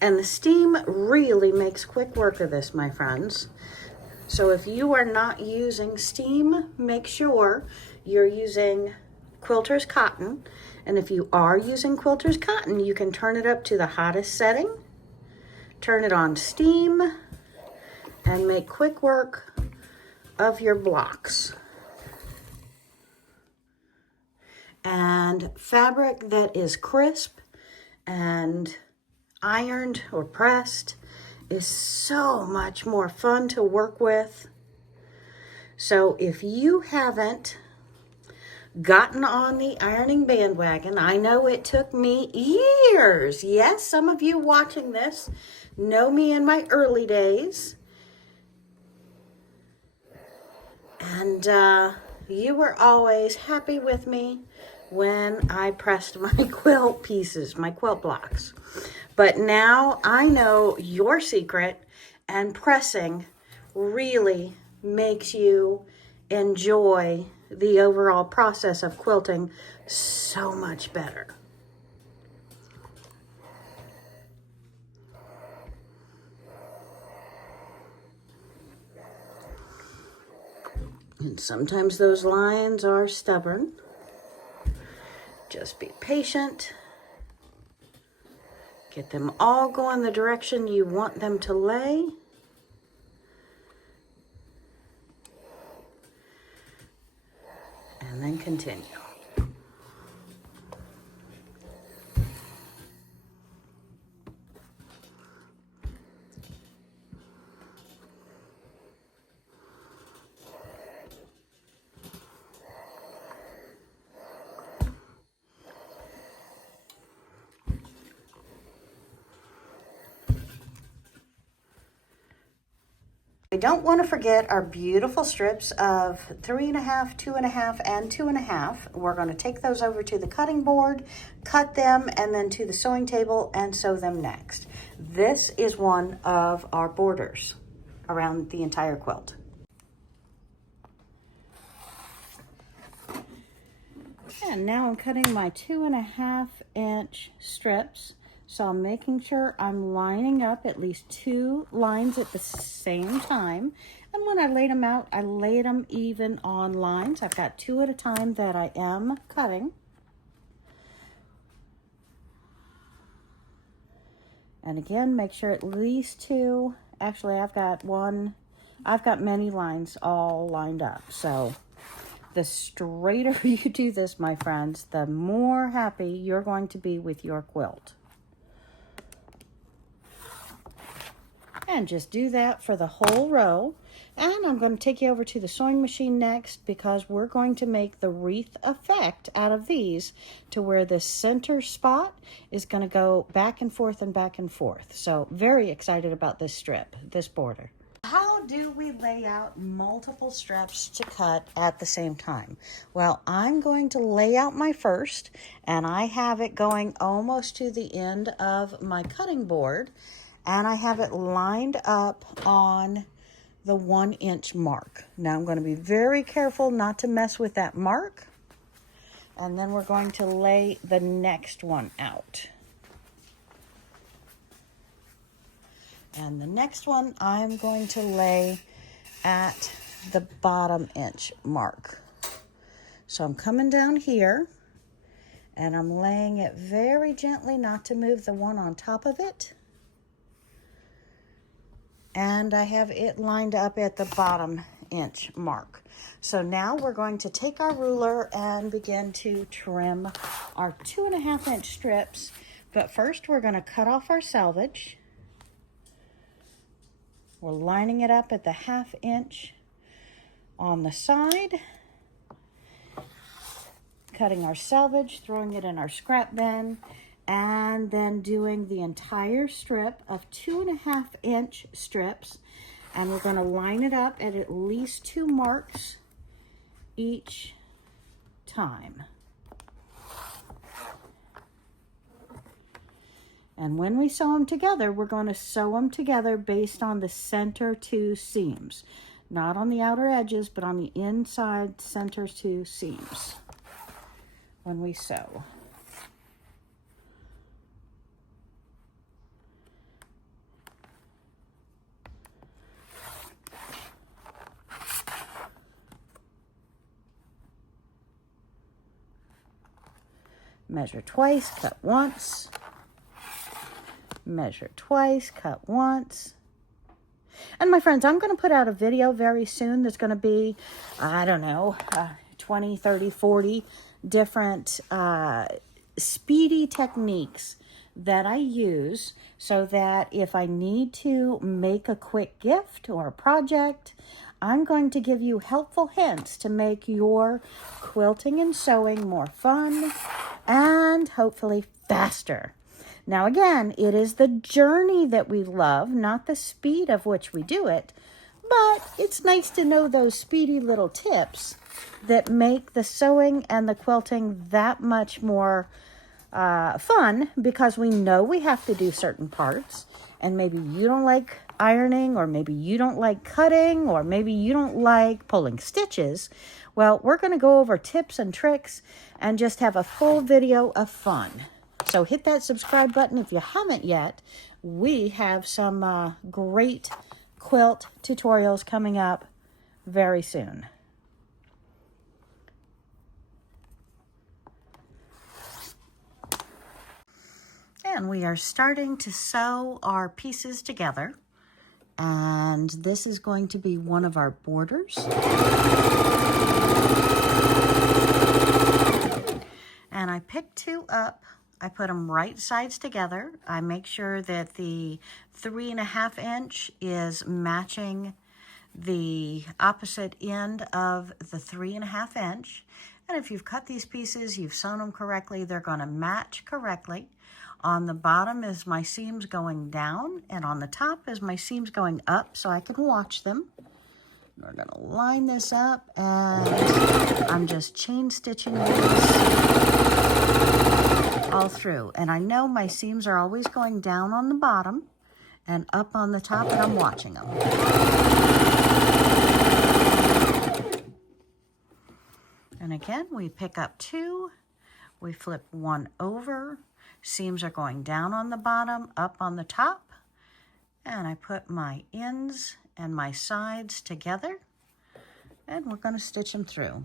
And the steam really makes quick work of this, my friends. So if you are not using steam, make sure you're using quilter's cotton. And if you are using quilter's cotton, you can turn it up to the hottest setting, turn it on steam, and make quick work of your blocks. And fabric that is crisp and ironed or pressed is so much more fun to work with. So if you haven't gotten on the ironing bandwagon, I know it took me years. Yes, some of you watching this know me in my early days. And you were always happy with me when I pressed my quilt pieces, my quilt blocks. But now I know your secret, and pressing really makes you enjoy the overall process of quilting so much better. And sometimes those lines are stubborn. Just be patient. Get them all going the direction you want them to lay. And then continue. We don't want to forget our beautiful strips of 3.5, 2.5, and 2.5. We're going to take those over to the cutting board, cut them, and then to the sewing table and sew them next. This is one of our borders. around the entire quilt. And now I'm cutting my 2.5 inch strips. So I'm making sure I'm lining up at least 2 lines at the same time. And when I laid them out, I laid them even on lines. I've got 2 at a time that I am cutting. And again, make sure at least 2. Actually, I've got many lines all lined up. So the straighter you do this, my friends, the more happy you're going to be with your quilt. And just do that for the whole row. And I'm going to take you over to the sewing machine next because we're going to make the wreath effect out of these to where this center spot is going to go back and forth and back and forth. So very excited about this strip, this border. How do we lay out multiple strips to cut at the same time? Well, I'm going to lay out my first, and I have it going almost to the end of my cutting board, and I have it lined up on the 1 inch mark. Now I'm going to be very careful not to mess with that mark, and then we're going to lay the next one out. And the next one I'm going to lay at the bottom inch mark. So I'm coming down here and I'm laying it very gently, not to move the one on top of it. And I have it lined up at the bottom inch mark. So now we're going to take our ruler and begin to trim our 2.5 inch strips. But first we're going to cut off our selvage. We're lining it up at the 1/2 inch on the side, cutting our selvage, throwing it in our scrap bin, and then doing the entire strip of 2.5 inch strips. And we're going to line it up at least 2 marks each time. And when we sew them together, we're going to sew them together based on the center 2 seams. Not on the outer edges, but on the inside center 2 seams when we sew. Measure twice, cut once. Measure twice, cut once. And my friends, I'm going to put out a video very soon that's going to be, I don't know, 20, 30, 40 different speedy techniques that I use so that if I need to make a quick gift or a project, I'm going to give you helpful hints to make your quilting and sewing more fun and hopefully faster. Now again, it is the journey that we love, not the speed of which we do it, but it's nice to know those speedy little tips that make the sewing and the quilting that much more fun, because we know we have to do certain parts, and maybe you don't like ironing, or maybe you don't like cutting, or maybe you don't like pulling stitches. Well, we're going to go over tips and tricks and just have a full video of fun. So hit that subscribe button if you haven't yet. We have some great quilt tutorials coming up very soon. And we are starting to sew our pieces together. And this is going to be one of our borders. And I picked 2 up. I put them right sides together. I make sure that the 3.5 inch is matching the opposite end of the 3.5 inch. And if you've cut these pieces, you've sewn them correctly, they're going to match correctly. On the bottom is my seams going down, and on the top is my seams going up so I can watch them. We're going to line this up, and I'm just chain stitching these all through. And I know my seams are always going down on the bottom and up on the top, and I'm watching them. And again, we pick up 2, we flip 1 over, seams are going down on the bottom, up on the top, and I put my ends and my sides together, and we're going to stitch them through.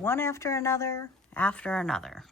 One after another, after another.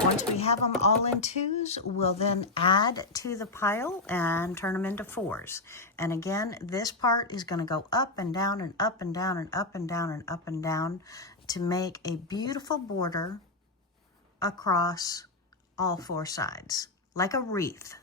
Once we have them all in 2s, we'll then add to the pile and turn them into 4s. And again, this part is going to go up and down and up and down and up and down and up and down to make a beautiful border across all 4 sides, like a wreath.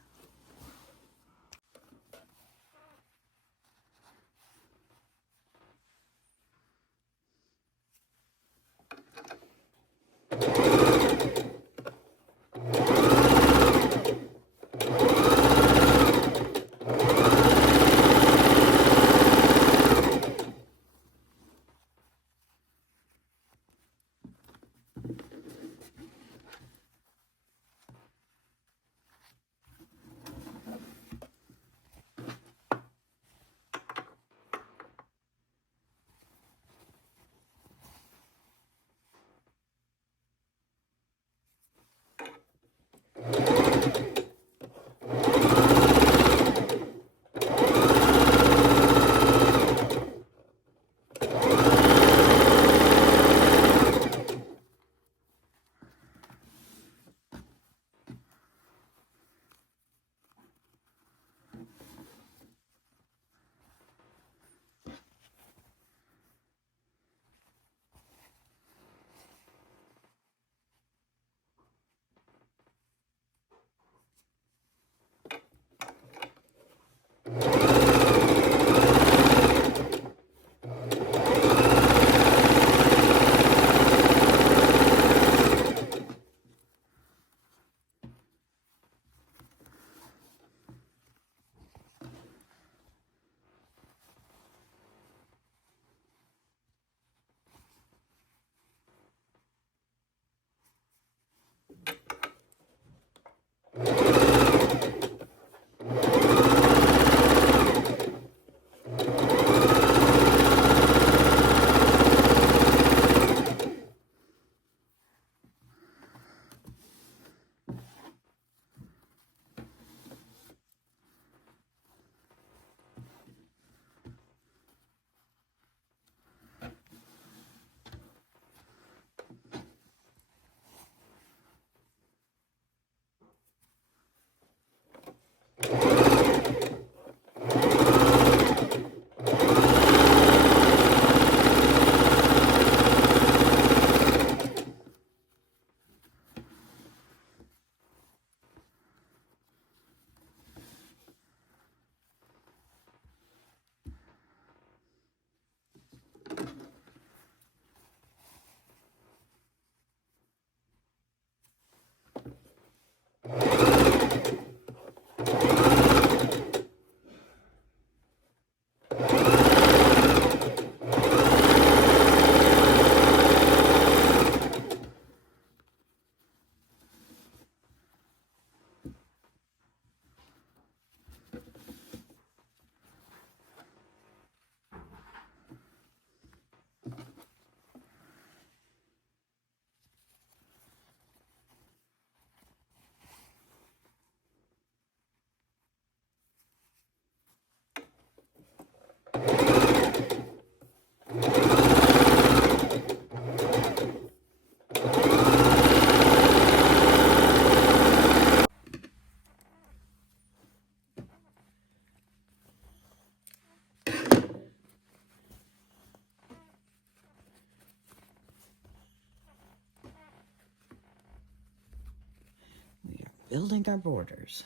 building our borders.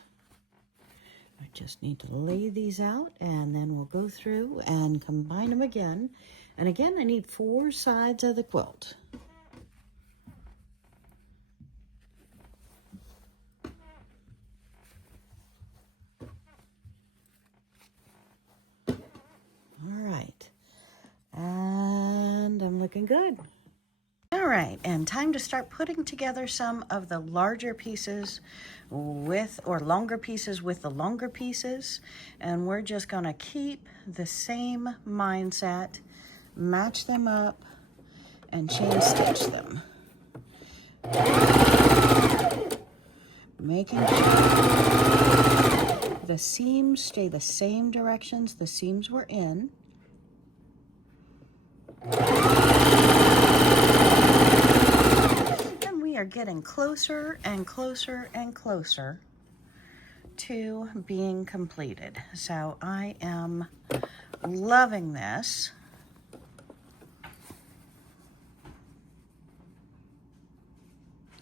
I just need to lay these out, and then we'll go through and combine them again. And again, I need 4 sides of the quilt. All right, and I'm looking good. All right, and time to start putting together some of the larger pieces or longer pieces with the longer pieces. And we're just gonna keep the same mindset, match them up, and chain stitch them. Making sure the seams stay the same directions the seams were in. And we are getting closer and closer and closer to being completed. So I am loving this.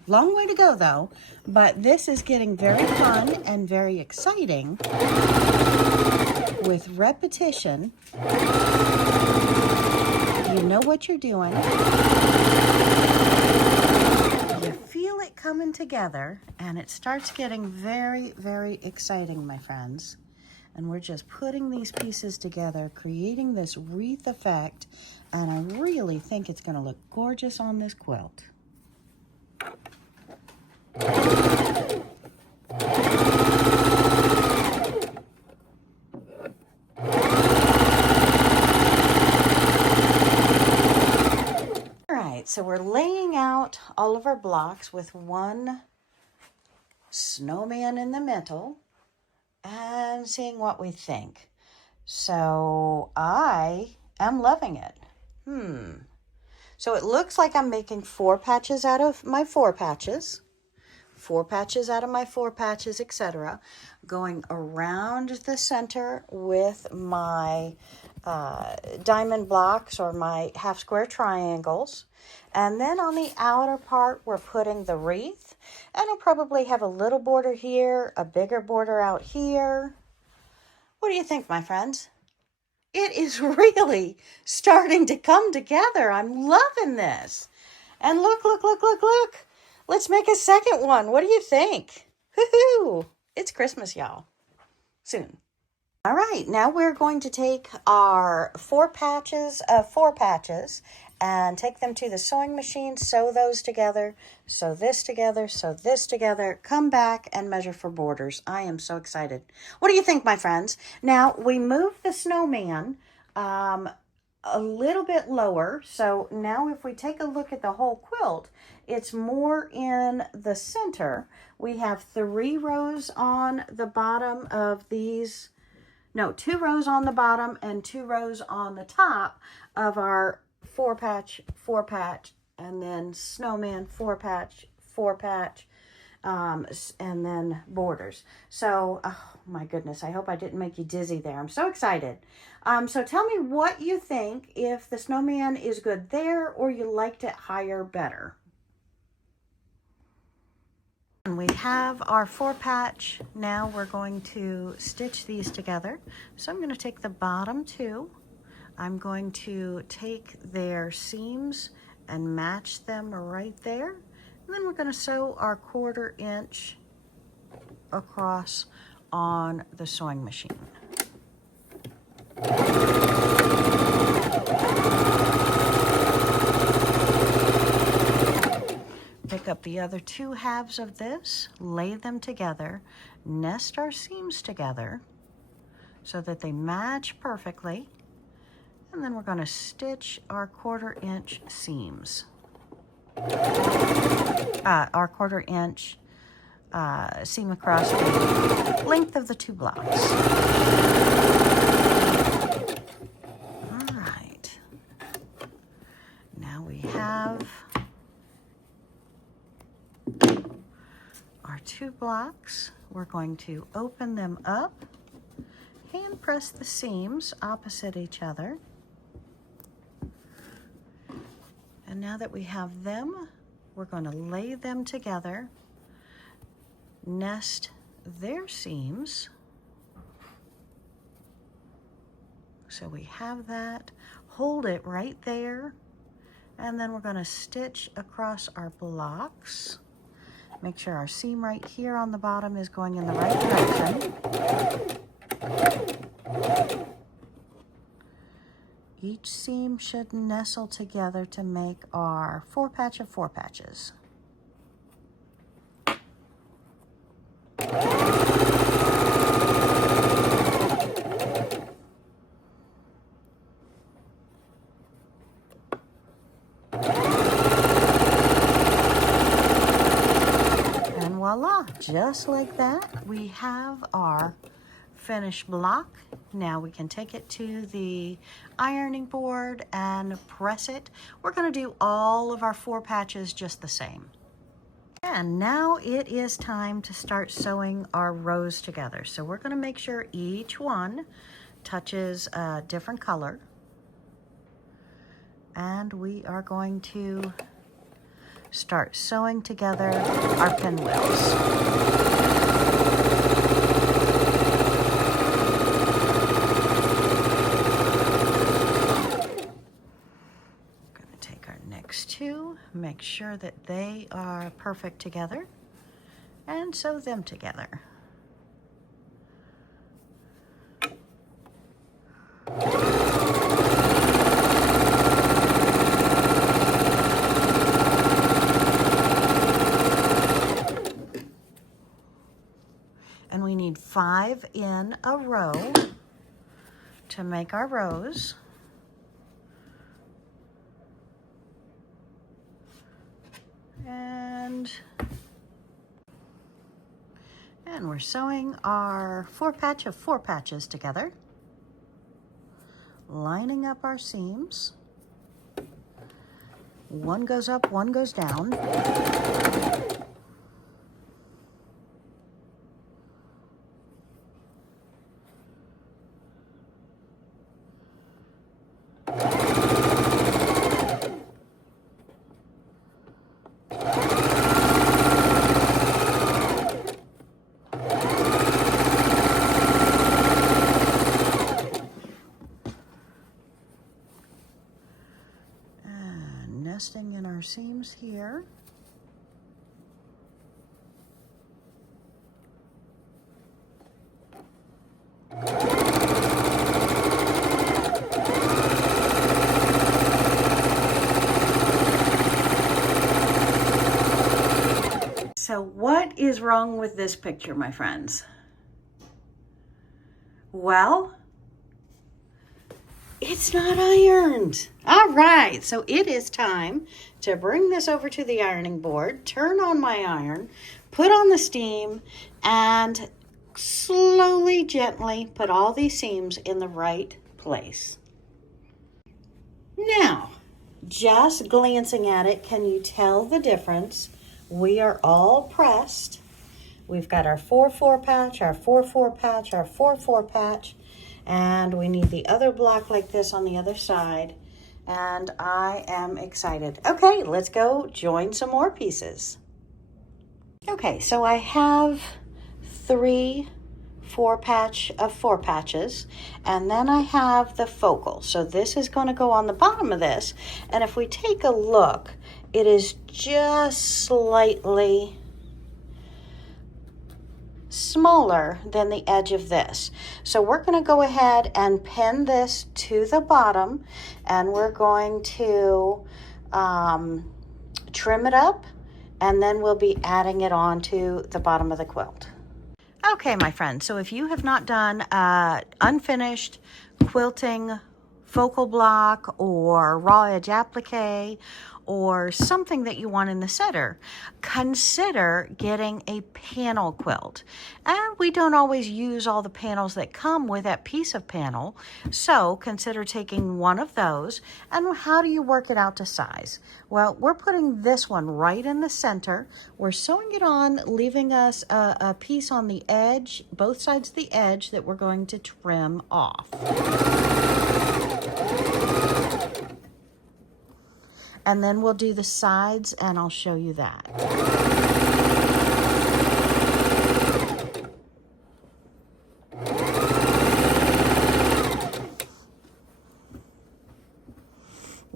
Long way to go though, but this is getting very fun and very exciting with repetition. You know what you're doing. You feel it coming together, and it starts getting very, very exciting, my friends. And we're just putting these pieces together, creating this wreath effect, and I really think it's going to look gorgeous on this quilt. So we're laying out all of our blocks with one snowman in the middle and seeing what we think. So I am loving it. So it looks like I'm making 4 patches out of my 4 patches. 4 patches out of my 4 patches, etc. Going around the center with my diamond blocks or my half square triangles. And then on the outer part, we're putting the wreath. And I'll probably have a little border here, a bigger border out here. What do you think, my friends? It is really starting to come together. I'm loving this. And look, look, look, look, look. Let's make a second one. What do you think? Woohoo! It's Christmas, y'all. Soon. All right, now we're going to take our 4 patches and take them to the sewing machine, sew those together, sew this together, sew this together, come back and measure for borders. I am so excited. What do you think, my friends? Now, we moved the snowman a little bit lower. So now if we take a look at the whole quilt, it's more in the center. We have 3 rows on the bottom of these. No, 2 rows on the bottom and 2 rows on the top of our 4 patch, and then snowman, 4 patch, and then borders. So, oh my goodness, I hope I didn't make you dizzy there. I'm so excited. So tell me what you think, if the snowman is good there or you liked it higher better. And we have our 4 patch. Now we're going to stitch these together. So I'm going to take the bottom 2. I'm going to take their seams and match them right there. And then we're going to sew our 1/4 inch across on the sewing machine. Pick up the other 2 halves of this, lay them together, nest our seams together so that they match perfectly. And then we're going to stitch our 1/4 inch seams. Our 1/4 inch seam across the length of the 2 blocks. All right. Now we have our 2 blocks. We're going to open them up, hand press the seams opposite each other. And now that we have them, we're going to lay them together, nest their seams. So we have that, hold it right there, and then we're going to stitch across our blocks. Make sure our seam right here on the bottom is going in the right direction. Each seam should nestle together to make our 4 patch of 4 patches. And voila, just like that, we have our finished block. Now we can take it to the ironing board and press it. We're going to do all of our 4 patches just the same. And now it is time to start sewing our rows together. So we're going to make sure each one touches a different color. And we are going to start sewing together our pinwheels. Next 2, make sure that they are perfect together and sew them together. And we need 5 in a row to make our rows. And we're sewing our 4 patch of 4 patches together, lining up our seams. One goes up, one goes down. Nesting in our seams here. So what is wrong with this picture, my friends? Well, it's not ironed. All right, so it is time to bring this over to the ironing board, turn on my iron, put on the steam, and slowly, gently put all these seams in the right place. Now, just glancing at it, can you tell the difference? We are all pressed. We've got our 4-4 patch, our 4-4 patch, our 4-4 patch, and we need the other block like this on the other side. And I am excited. Okay, let's go join some more pieces. Okay, so I have 3 4 patch of 4 patches, and then I have the focal. So this is going to go on the bottom of this, and if we take a look, it is just slightly smaller than the edge of this. So we're going to go ahead and pin this to the bottom, and we're going to trim it up, and then we'll be adding it on to the bottom of the quilt. Okay, my friends, so if you have not done unfinished quilting focal block or raw edge applique or something that you want in the center, consider getting a panel quilt. And we don't always use all the panels that come with that piece of panel, so consider taking one of those. And how do you work it out to size? Well, we're putting this one right in the center. We're sewing it on, leaving us a piece on the edge, both sides of the edge, that we're going to trim off. And then we'll do the sides, and I'll show you that.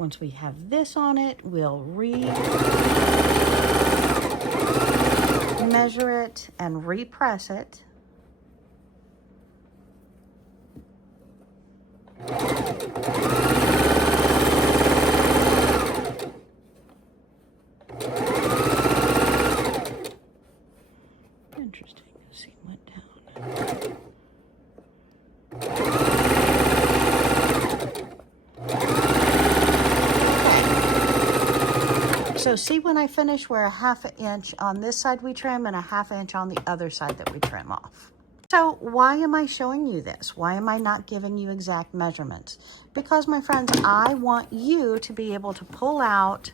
Once we have this on it, we'll measure it and repress it. Interesting. The seam went down. So see, when I finish, we're a 1/2 inch on this side we trim and a 1/2 inch on the other side that we trim off. So why am I showing you this? Why am I not giving you exact measurements? Because, my friends, I want you to be able to pull out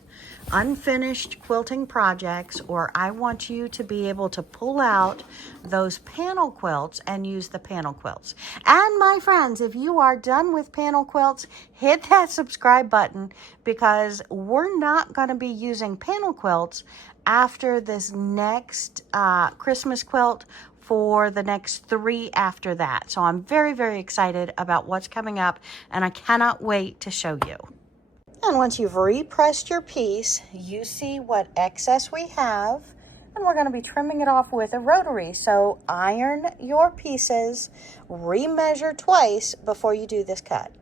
unfinished quilting projects, or I want you to be able to pull out those panel quilts and use the panel quilts. And my friends, if you are done with panel quilts, hit that subscribe button, because we're not going to be using panel quilts after this next Christmas quilt for the next 3 after that. So I'm very, very excited about what's coming up, and I cannot wait to show you. And once you've repressed your piece, you see what excess we have, and we're going to be trimming it off with a rotary. So iron your pieces, remeasure twice before you do this cut.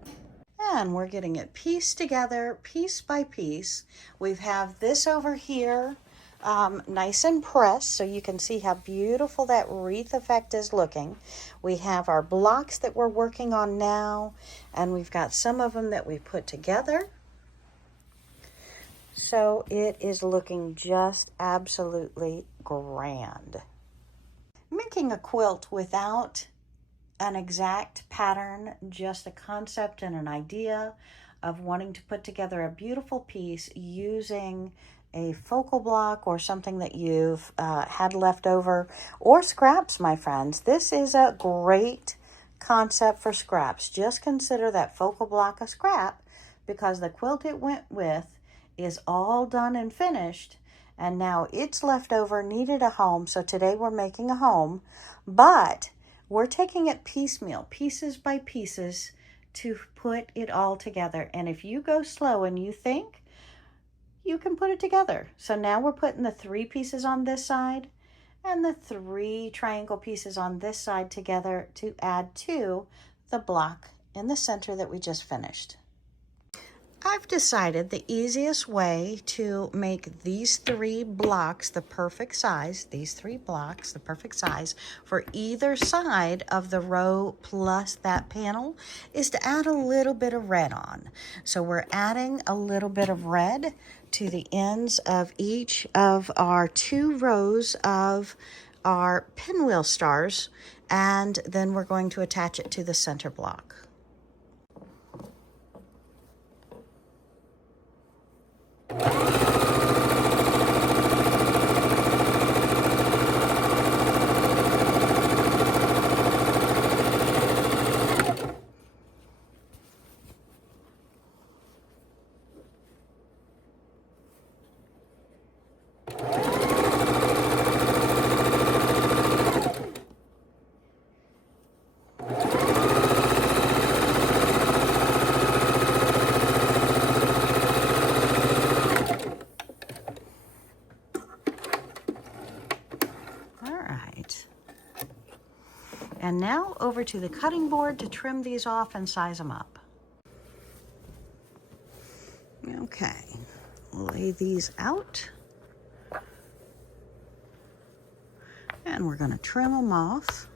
And we're getting it pieced together, piece by piece. We have this over here nice and pressed, so you can see how beautiful that wreath effect is looking. We have our blocks that we're working on now, and we've got some of them that we put together. So it is looking just absolutely grand. Making a quilt without an exact pattern, just a concept and an idea of wanting to put together a beautiful piece using a focal block or something that you've had left over, or scraps, my friends. This is a great concept for scraps. Just consider that focal block a scrap, because the quilt it went with is all done and finished, and now it's left over, needed a home. So today we're making a home, but we're taking it piecemeal, pieces by pieces, to put it all together. And if you go slow and you think, you can put it together. So now we're putting the 3 pieces on this side and the 3 triangle pieces on this side together to add to the block in the center that we just finished. I've decided the easiest way to make these 3 blocks the perfect size, these 3 blocks, the perfect size for either side of the row plus that panel, is to add a little bit of red on. So we're adding a little bit of red to the ends of each of our 2 rows of our pinwheel stars, and then we're going to attach it to the center block. And now over to the cutting board to trim these off and size them up. Okay, lay these out. And we're going to trim them off.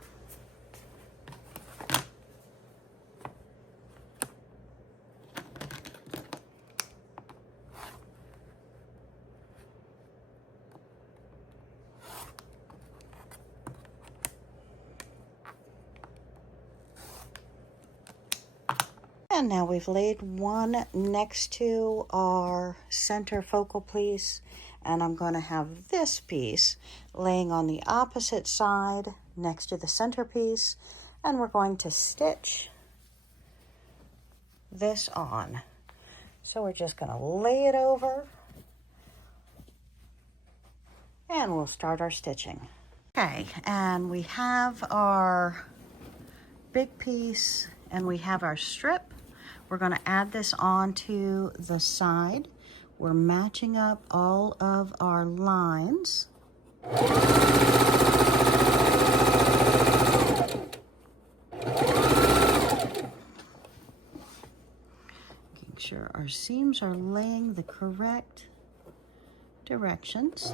And now we've laid one next to our center focal piece, and I'm going to have this piece laying on the opposite side next to the center piece, and we're going to stitch this on. So we're just going to lay it over, and we'll start our stitching. Okay, and we have our big piece, and we have our strip. We're going to add this on to the side. We're matching up all of our lines. Making sure our seams are laying the correct directions.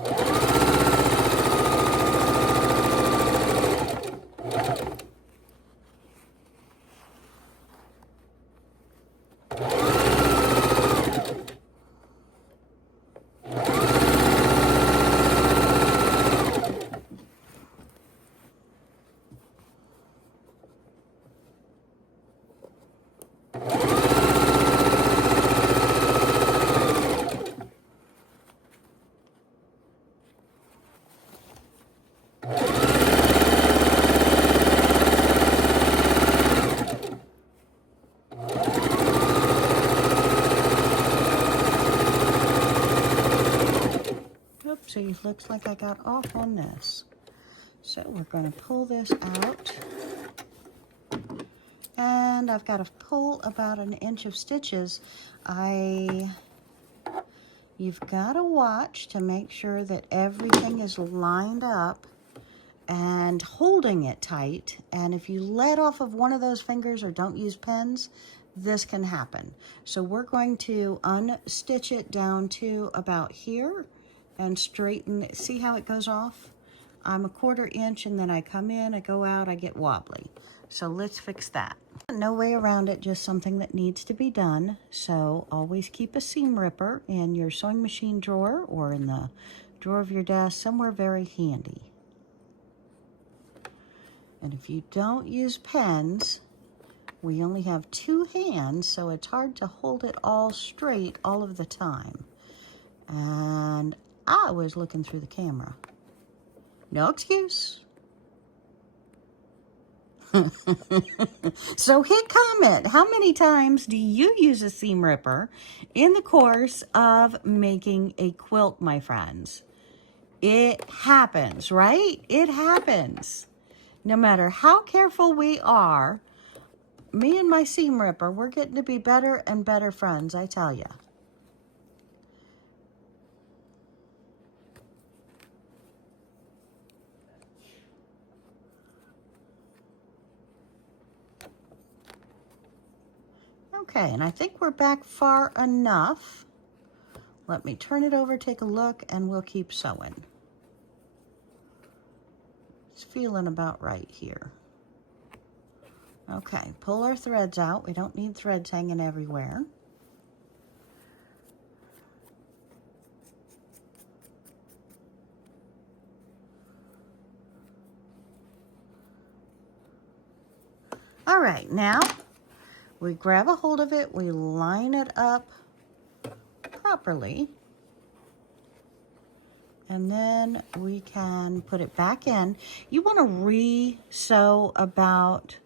Oopsie, looks like I got off on this. So we're going to pull this out. And I've got to pull about 1 inch of stitches. You've got to watch to make sure that everything is lined up and holding it tight. And if you let off of one of those fingers or don't use pins, this can happen. So we're going to unstitch it down to about here and straighten. See how it goes off? I'm 1/4 inch, and then I come in, I go out, I get wobbly. So let's fix that. No way around it, just something that needs to be done. So always keep a seam ripper in your sewing machine drawer or in the drawer of your desk, somewhere very handy. And if you don't use pens, we only have 2 hands, so it's hard to hold it all straight all of the time. And I was looking through the camera. No excuse. So hit comment. How many times do you use a seam ripper in the course of making a quilt, my friends? It happens, right? It happens. No matter how careful we are, me and my seam ripper, we're getting to be better and better friends, I tell you. Okay, and I think we're back far enough. Let me turn it over, take a look, and we'll keep sewing. It's feeling about right here. Okay, pull our threads out. We don't need threads hanging everywhere. All right, now we grab a hold of it, we line it up properly, and then we can put it back in. You want to re-sew about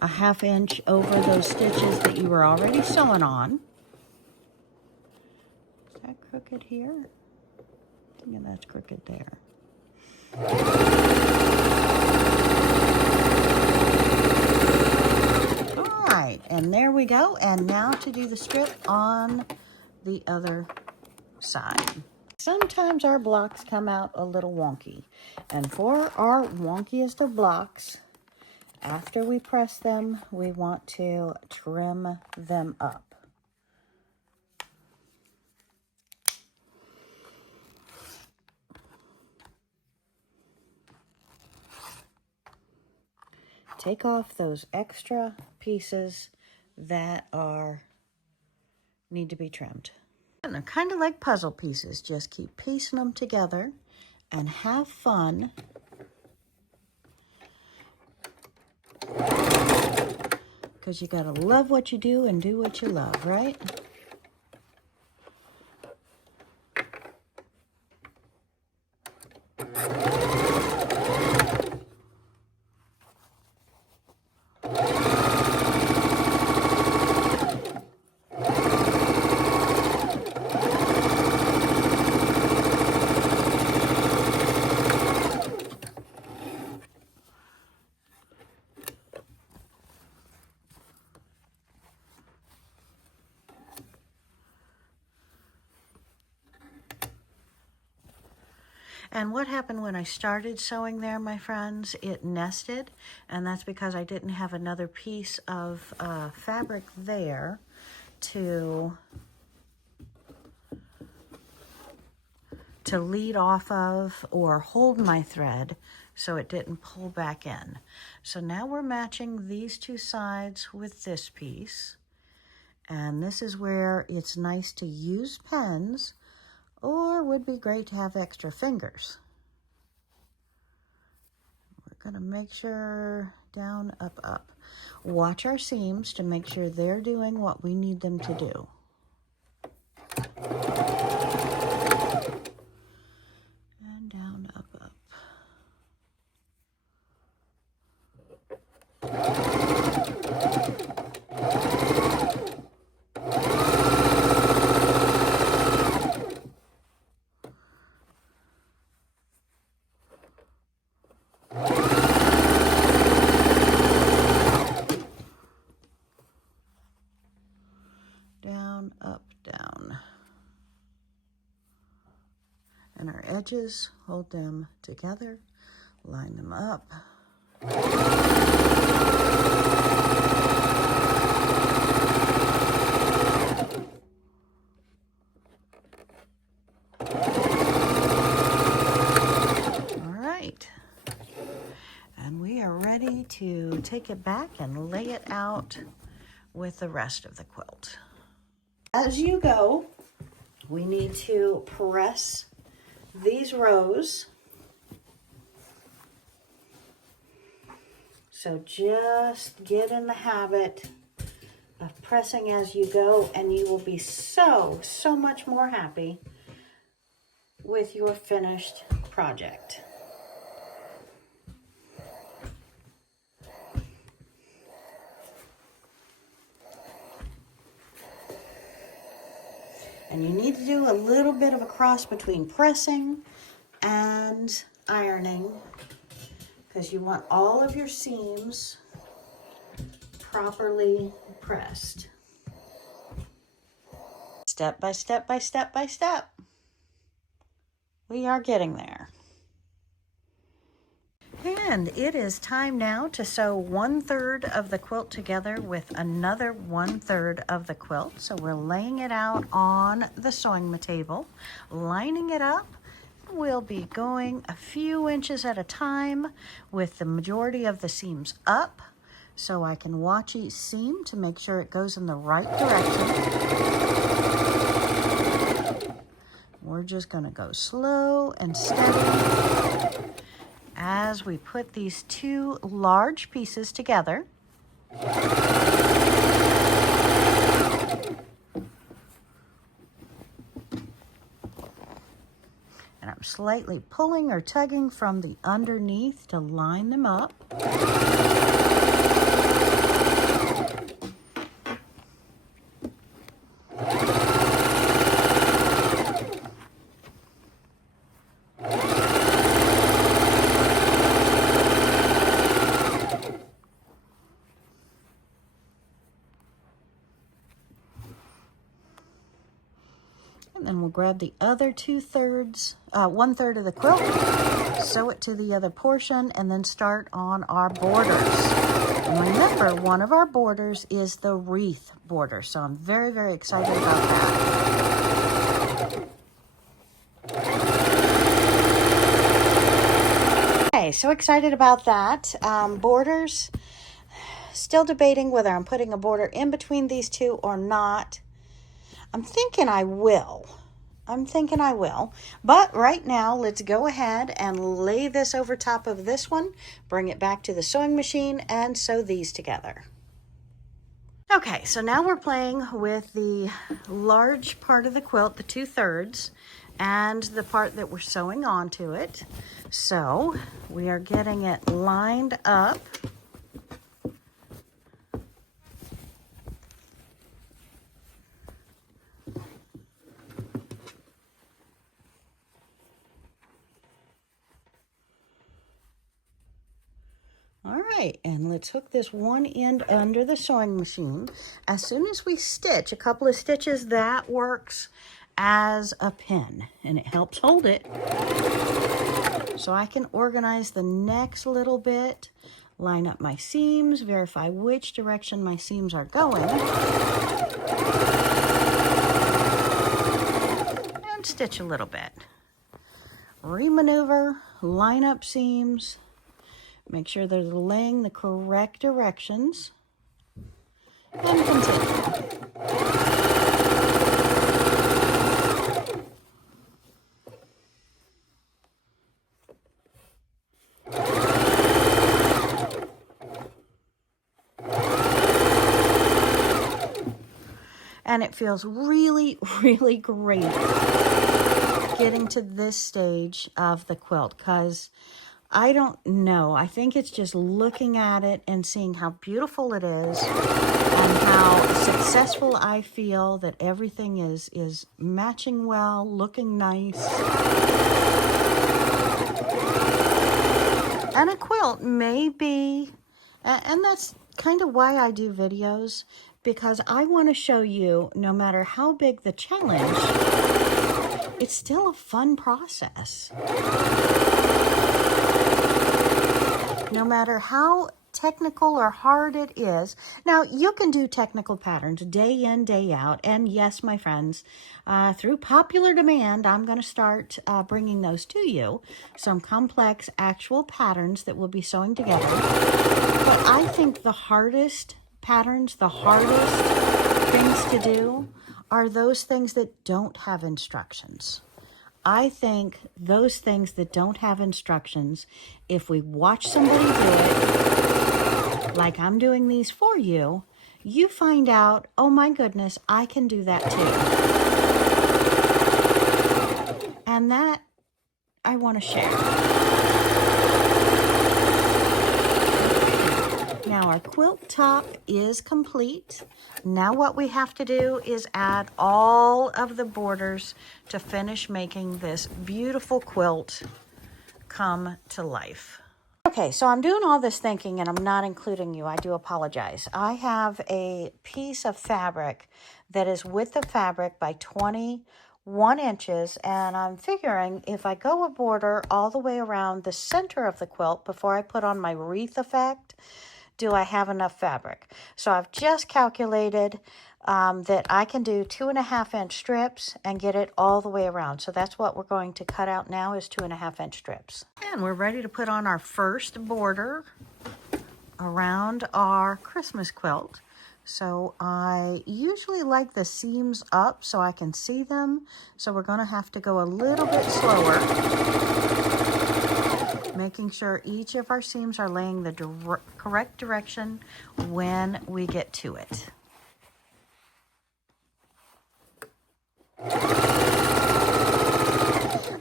1/2 inch over those stitches that you were already sewing on. Is that crooked here? I think that's crooked there. All right, and there we go. And now to do the strip on the other side. Sometimes our blocks come out a little wonky. And for our wonkiest of blocks, after we press them, we want to trim them up. Take off those extra pieces that need to be trimmed. And they're kind of like puzzle pieces. Just keep piecing them together and have fun. Because you gotta love what you do and do what you love, right? And what happened when I started sewing there, my friends, it nested, and that's because I didn't have another piece of fabric there to lead off of or hold my thread so it didn't pull back in. So now we're matching these two sides with this piece. And this is where it's nice to use pens, or would be great to have extra fingers. We're gonna make sure down, up, up. Watch our seams to make sure they're doing what we need them to do. And down, up, up. Down, up, down. And our edges, hold them together, line them up. All right. And we are ready to take it back and lay it out with the rest of the quilt. As you go, we need to press these rows. So just get in the habit of pressing as you go, and you will be so much more happy with your finished project. And you need to do a little bit of a cross between pressing and ironing, because you want all of your seams properly pressed. Step by step by step by step. We are getting there. And it is time now to sew 1/3 of the quilt together with another 1/3 of the quilt. So we're laying it out on the sewing table, lining it up. We'll be going a few inches at a time with the majority of the seams up, so I can watch each seam to make sure it goes in the right direction. We're just going to go slow and steady as we put these two large pieces together. And I'm slightly pulling or tugging from the underneath to line them up. And then we'll grab the other 1/3 of the quilt, sew it to the other portion, and then start on our borders. And remember, one of our borders is the wreath border, so I'm very excited about that. Okay, so excited about that. Borders, still debating whether I'm putting a border in between these two or not. I'm thinking I will. But right now, let's go ahead and lay this over top of this one, bring it back to the sewing machine, and sew these together. Okay, so now we're playing with the large part of the quilt, the 2/3, and the part that we're sewing onto it. So we are getting it lined up. All right, and let's hook this one end under the sewing machine. As soon as we stitch a couple of stitches, that works as a pin, and it helps hold it. So I can organize the next little bit, line up my seams, verify which direction my seams are going, and stitch a little bit. Remaneuver, line up seams, make sure they're laying the correct directions, and continue. And it feels really, really great getting to this stage of the quilt, because I don't know, I think it's just looking at it and seeing how beautiful it is and how successful I feel that everything is matching well, looking nice. And a quilt may be, and that's kind of why I do videos, because I want to show you, no matter how big the challenge, it's still a fun process. No matter how technical or hard it is. Now, you can do technical patterns day in, day out. And yes, my friends, through popular demand, I'm going to start bringing those to you. Some complex actual patterns that we'll be sewing together. But I think the hardest patterns, the hardest things to do are those things that don't have instructions. I think those things that don't have instructions, if we watch somebody do it, like I'm doing these for you, you find out, oh my goodness, I can do that too. And that I want to share. Now our quilt top is complete. Now what we have to do is add all of the borders to finish making this beautiful quilt come to life. Okay, so I'm doing all this thinking and I'm not including you. I do apologize. I have a piece of fabric that is width of fabric by 21 inches, and I'm figuring if I go a border all the way around the center of the quilt before I put on my wreath effect, do I have enough fabric? So I've just calculated that I can do 2.5 inch strips and get it all the way around. So that's what we're going to cut out now, is 2.5 inch strips. And we're ready to put on our first border around our Christmas quilt. So I usually like the seams up so I can see them. So we're going to have to go a little bit slower, making sure each of our seams are laying the correct direction when we get to it.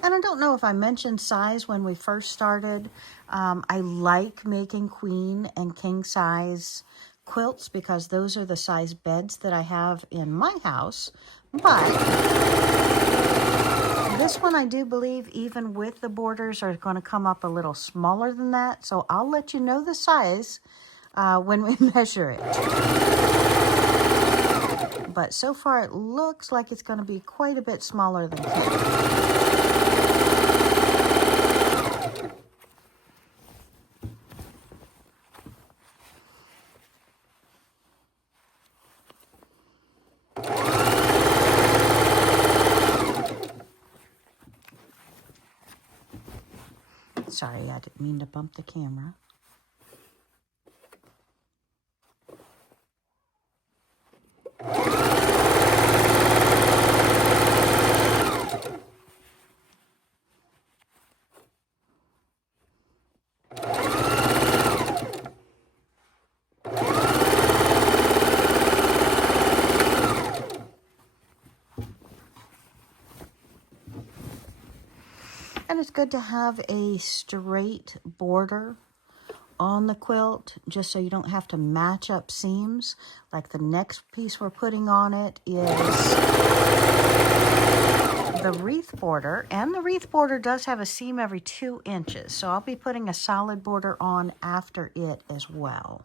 And I don't know if I mentioned size when we first started. I like making queen and king size quilts because those are the size beds that I have in my house. But this one, I do believe, even with the borders, are going to come up a little smaller than that. So I'll let you know the size when we measure it. But so far, it looks like it's going to be quite a bit smaller than king. Sorry, I didn't mean to bump the camera. And it's good to have a straight border on the quilt, just so you don't have to match up seams. Like the next piece we're putting on it is the wreath border, and the wreath border does have a seam every 2 inches, so I'll be putting a solid border on after it as well.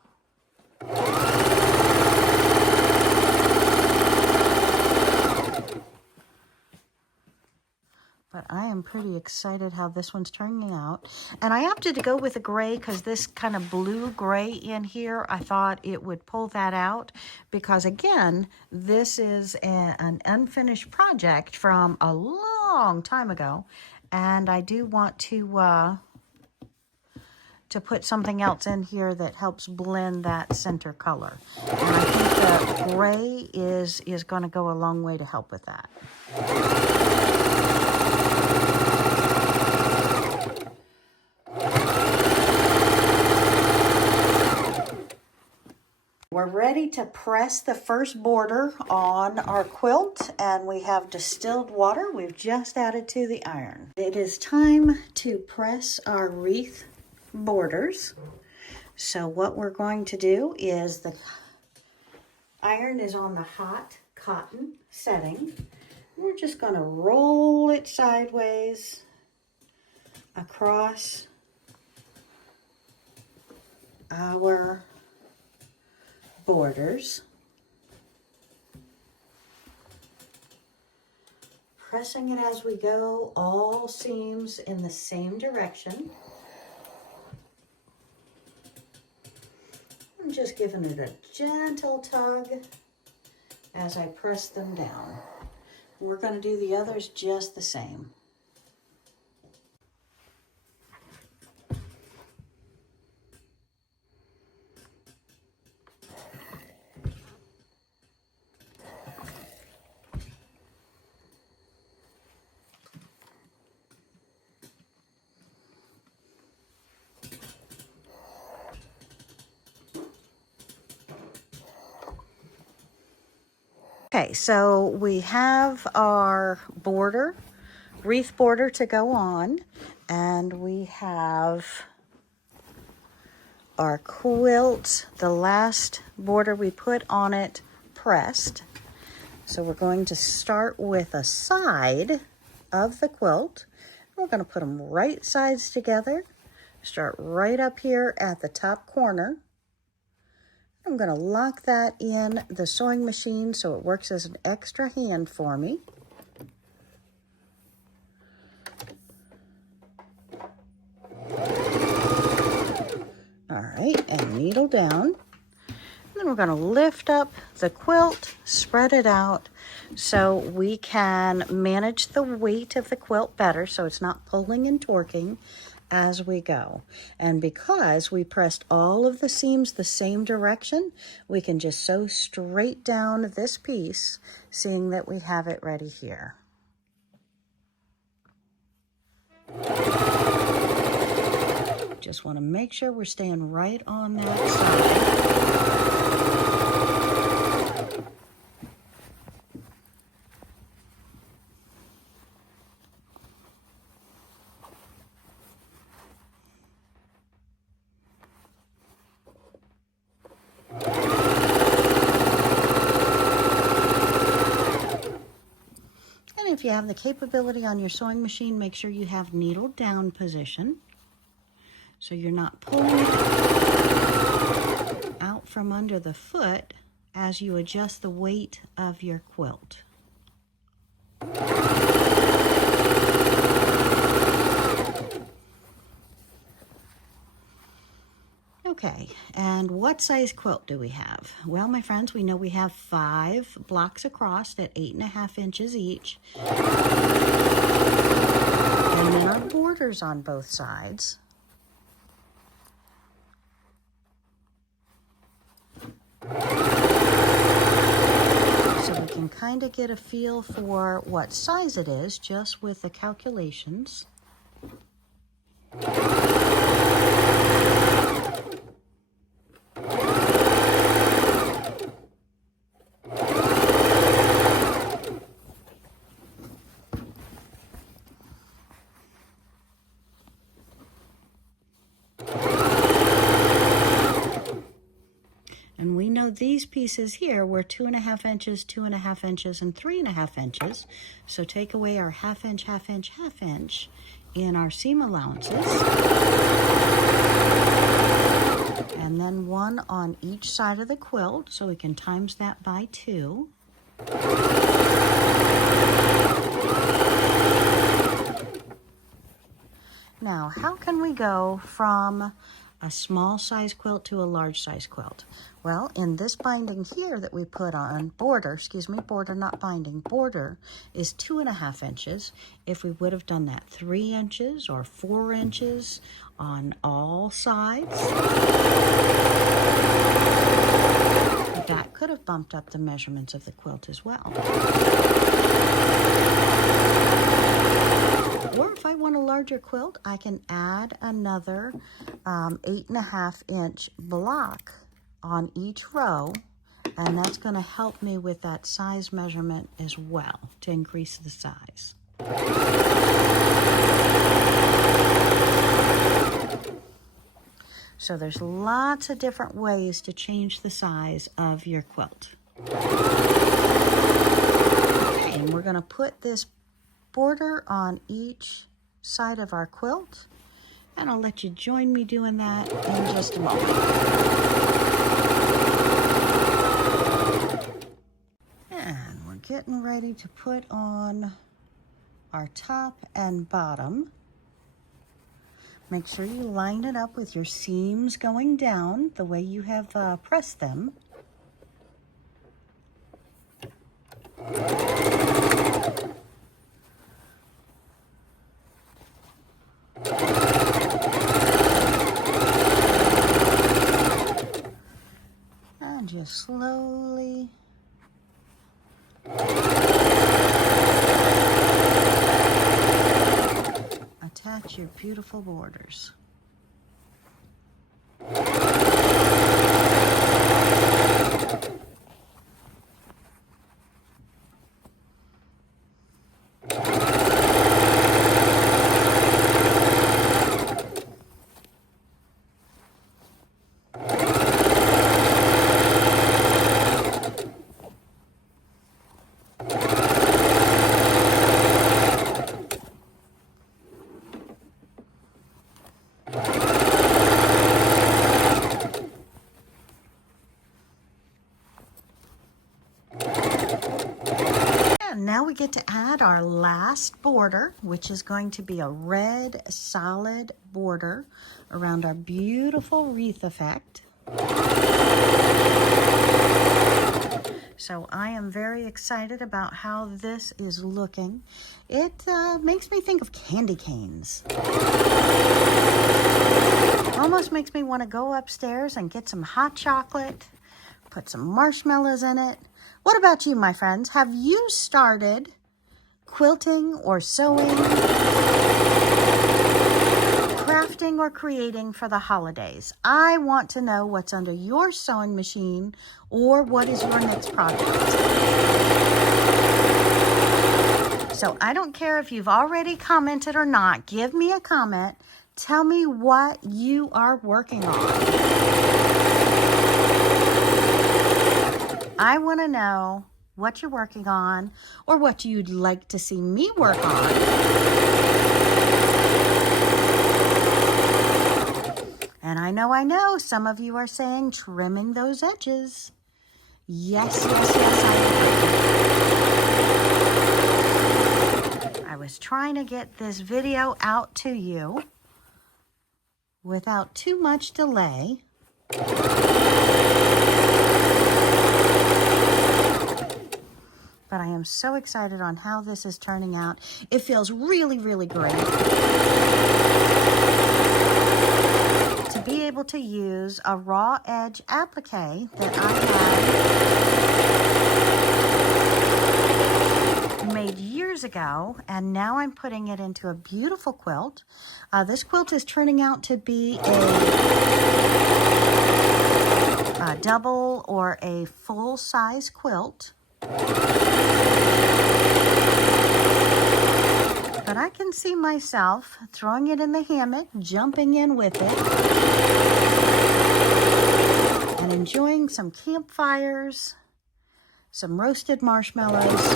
But I am pretty excited how this one's turning out. And I opted to go with a gray because this kind of blue gray in here, I thought it would pull that out. Because again, this is an unfinished project from a long time ago. And I do want to put something else in here that helps blend that center color. And I think the gray is going to go a long way to help with that. We're ready to press the first border on our quilt, and we have distilled water we've just added to the iron. It is time to press our wreath borders. So what we're going to do is the iron is on the hot cotton setting. We're just going to roll it sideways across our borders, pressing it as we go, all seams in the same direction. I'm just giving it a gentle tug as I press them down. We're going to do the others just the same. Okay, so we have our border, wreath border to go on, and we have our quilt, the last border we put on it, pressed. So we're going to start with a side of the quilt. We're going to put them right sides together, start right up here at the top corner. I'm going to lock that in the sewing machine so it works as an extra hand for me. All right, and needle down. And then we're going to lift up the quilt, spread it out so we can manage the weight of the quilt better so it's not pulling and torquing as we go. And because we pressed all of the seams the same direction, we can just sew straight down this piece, seeing that we have it ready here. Just want to make sure we're staying right on that side. If you have the capability on your sewing machine, make sure you have needle down position so you're not pulling it out from under the foot as you adjust the weight of your quilt. Okay, and what size quilt do we have? Well, my friends, we know we have 5 blocks across at 8.5 inches each. And then our borders on both sides. So we can kind of get a feel for what size it is just with the calculations. And we know these pieces here were 2.5 inches, 2.5 inches, and 3.5 inches. So take away our half inch, half inch, half inch in our seam allowances. And then 1 on each side of the quilt, so we can times that by 2. Now, how can we go from a small size quilt to a large size quilt? Well, in this binding here that we put on, border not binding, border is 2.5 inches. If we would have done that 3 inches or 4 inches on all sides, that could have bumped up the measurements of the quilt as well. Or if I want a larger quilt, I can add another 8.5 inch block on each row, and that's going to help me with that size measurement as well to increase the size. So there's lots of different ways to change the size of your quilt. Okay, and we're going to put this border on each side of our quilt, and I'll let you join me doing that in just a moment. And we're getting ready to put on our top and bottom. Make sure you line it up with your seams going down the way you have pressed them. And just slowly attach your beautiful borders. Now we get to add our last border, which is going to be a red solid border around our beautiful wreath effect. So I am very excited about how this is looking. It makes me think of candy canes. Almost makes me want to go upstairs and get some hot chocolate, put some marshmallows in it. What about you, my friends? Have you started quilting or sewing, crafting or creating for the holidays? I want to know what's under your sewing machine or what is your next project. So I don't care if you've already commented or not. Give me a comment. Tell me what you are working on. I want to know what you're working on or what you'd like to see me work on. And I know, some of you are saying trimming those edges. Yes, I was trying to get this video out to you without too much delay. But I am so excited on how this is turning out. It feels really, really great to be able to use a raw edge applique that I had made years ago, and now I'm putting it into a beautiful quilt. This quilt is turning out to be a double or a full-size quilt. But I can see myself throwing it in the hammock, jumping in with it, and enjoying some campfires, some roasted marshmallows,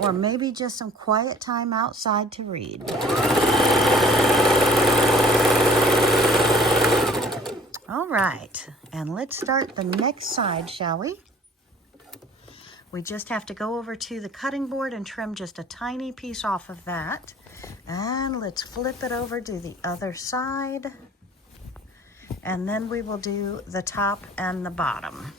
or maybe just some quiet time outside to read. All right, and let's start the next side, shall we? We just have to go over to the cutting board and trim just a tiny piece off of that. And let's flip it over to the other side. And then we will do the top and the bottom.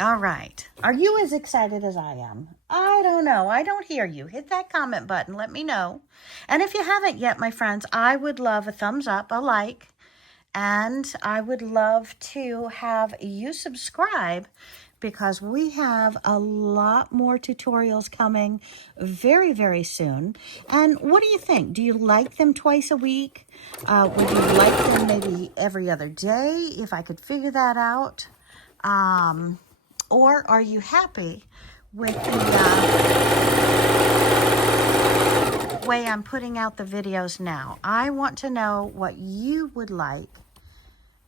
All right. Are you as excited as I am? I don't know. I don't hear you. Hit that comment button. Let me know. And if you haven't yet, my friends, I would love a thumbs up, a like, and I would love to have you subscribe because we have a lot more tutorials coming very, very soon. And what do you think? Do you like them twice a week? Would you like them maybe every other day if I could figure that out? Or are you happy with the way I'm putting out the videos now? I want to know what you would like,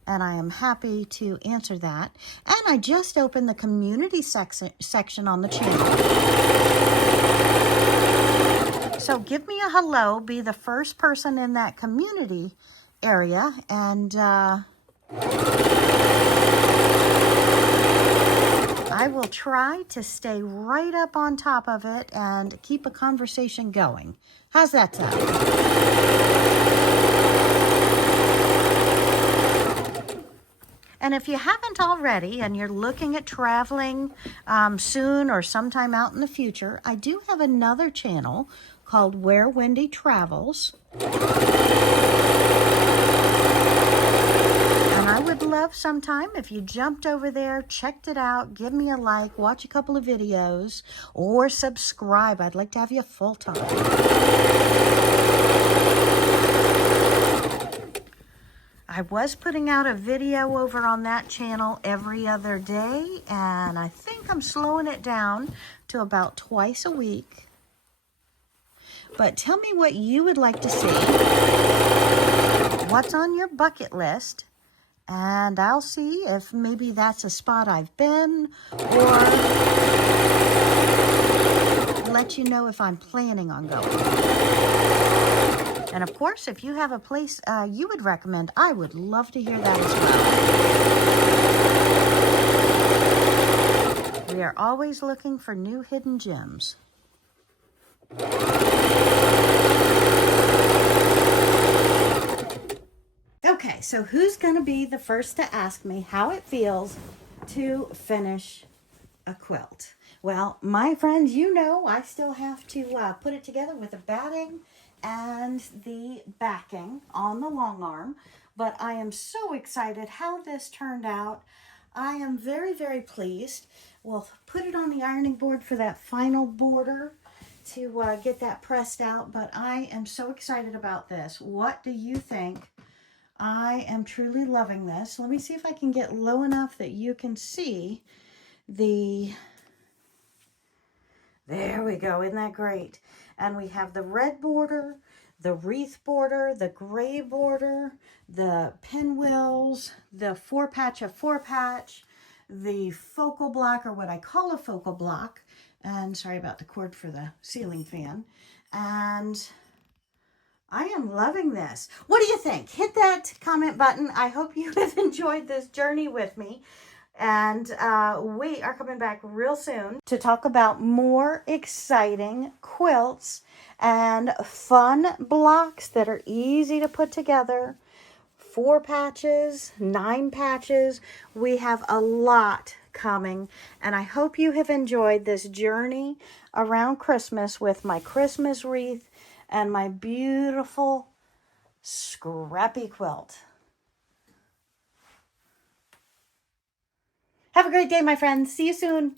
and I am happy to answer that. And I just opened the community section on the channel. So give me a hello, be the first person in that community area, and I will try to stay right up on top of it and keep a conversation going. How's that sound? And if you haven't already and you're looking at traveling soon or sometime out in the future, I do have another channel called Where Wendy Travels. And I would love sometime if you jumped over there, checked it out, give me a like, watch a couple of videos, or subscribe. I'd like to have you full time. I was putting out a video over on that channel every other day, and I think I'm slowing it down to about twice a week. But tell me what you would like to see. What's on your bucket list? And I'll see if maybe that's a spot I've been, or let you know if I'm planning on going. And of course, if you have a place you would recommend, I would love to hear that as well. We are always looking for new hidden gems. Okay, so who's going to be the first to ask me how it feels to finish a quilt? Well, my friends, you know I still have to put it together with the batting and the backing on the long arm, but I am so excited how this turned out. I am very, very pleased. We'll put it on the ironing board for that final border to get that pressed out, but I am so excited about this. What do you think? I am truly loving this. Let me see if I can get low enough that you can see the... There we go. Isn't that great? And we have the red border, the wreath border, the gray border, the pinwheels, the 4-patch of 4-patch, the focal block, or what I call a focal block. And sorry about the cord for the ceiling fan. And I am loving this. What do you think? Hit that comment button. I hope you have enjoyed this journey with me. And we are coming back real soon to talk about more exciting quilts and fun blocks that are easy to put together. 4 patches, 9 patches. We have a lot coming, and I hope you have enjoyed this journey around Christmas with my Christmas wreath and my beautiful scrappy quilt. Have a great day, my friends. See you soon.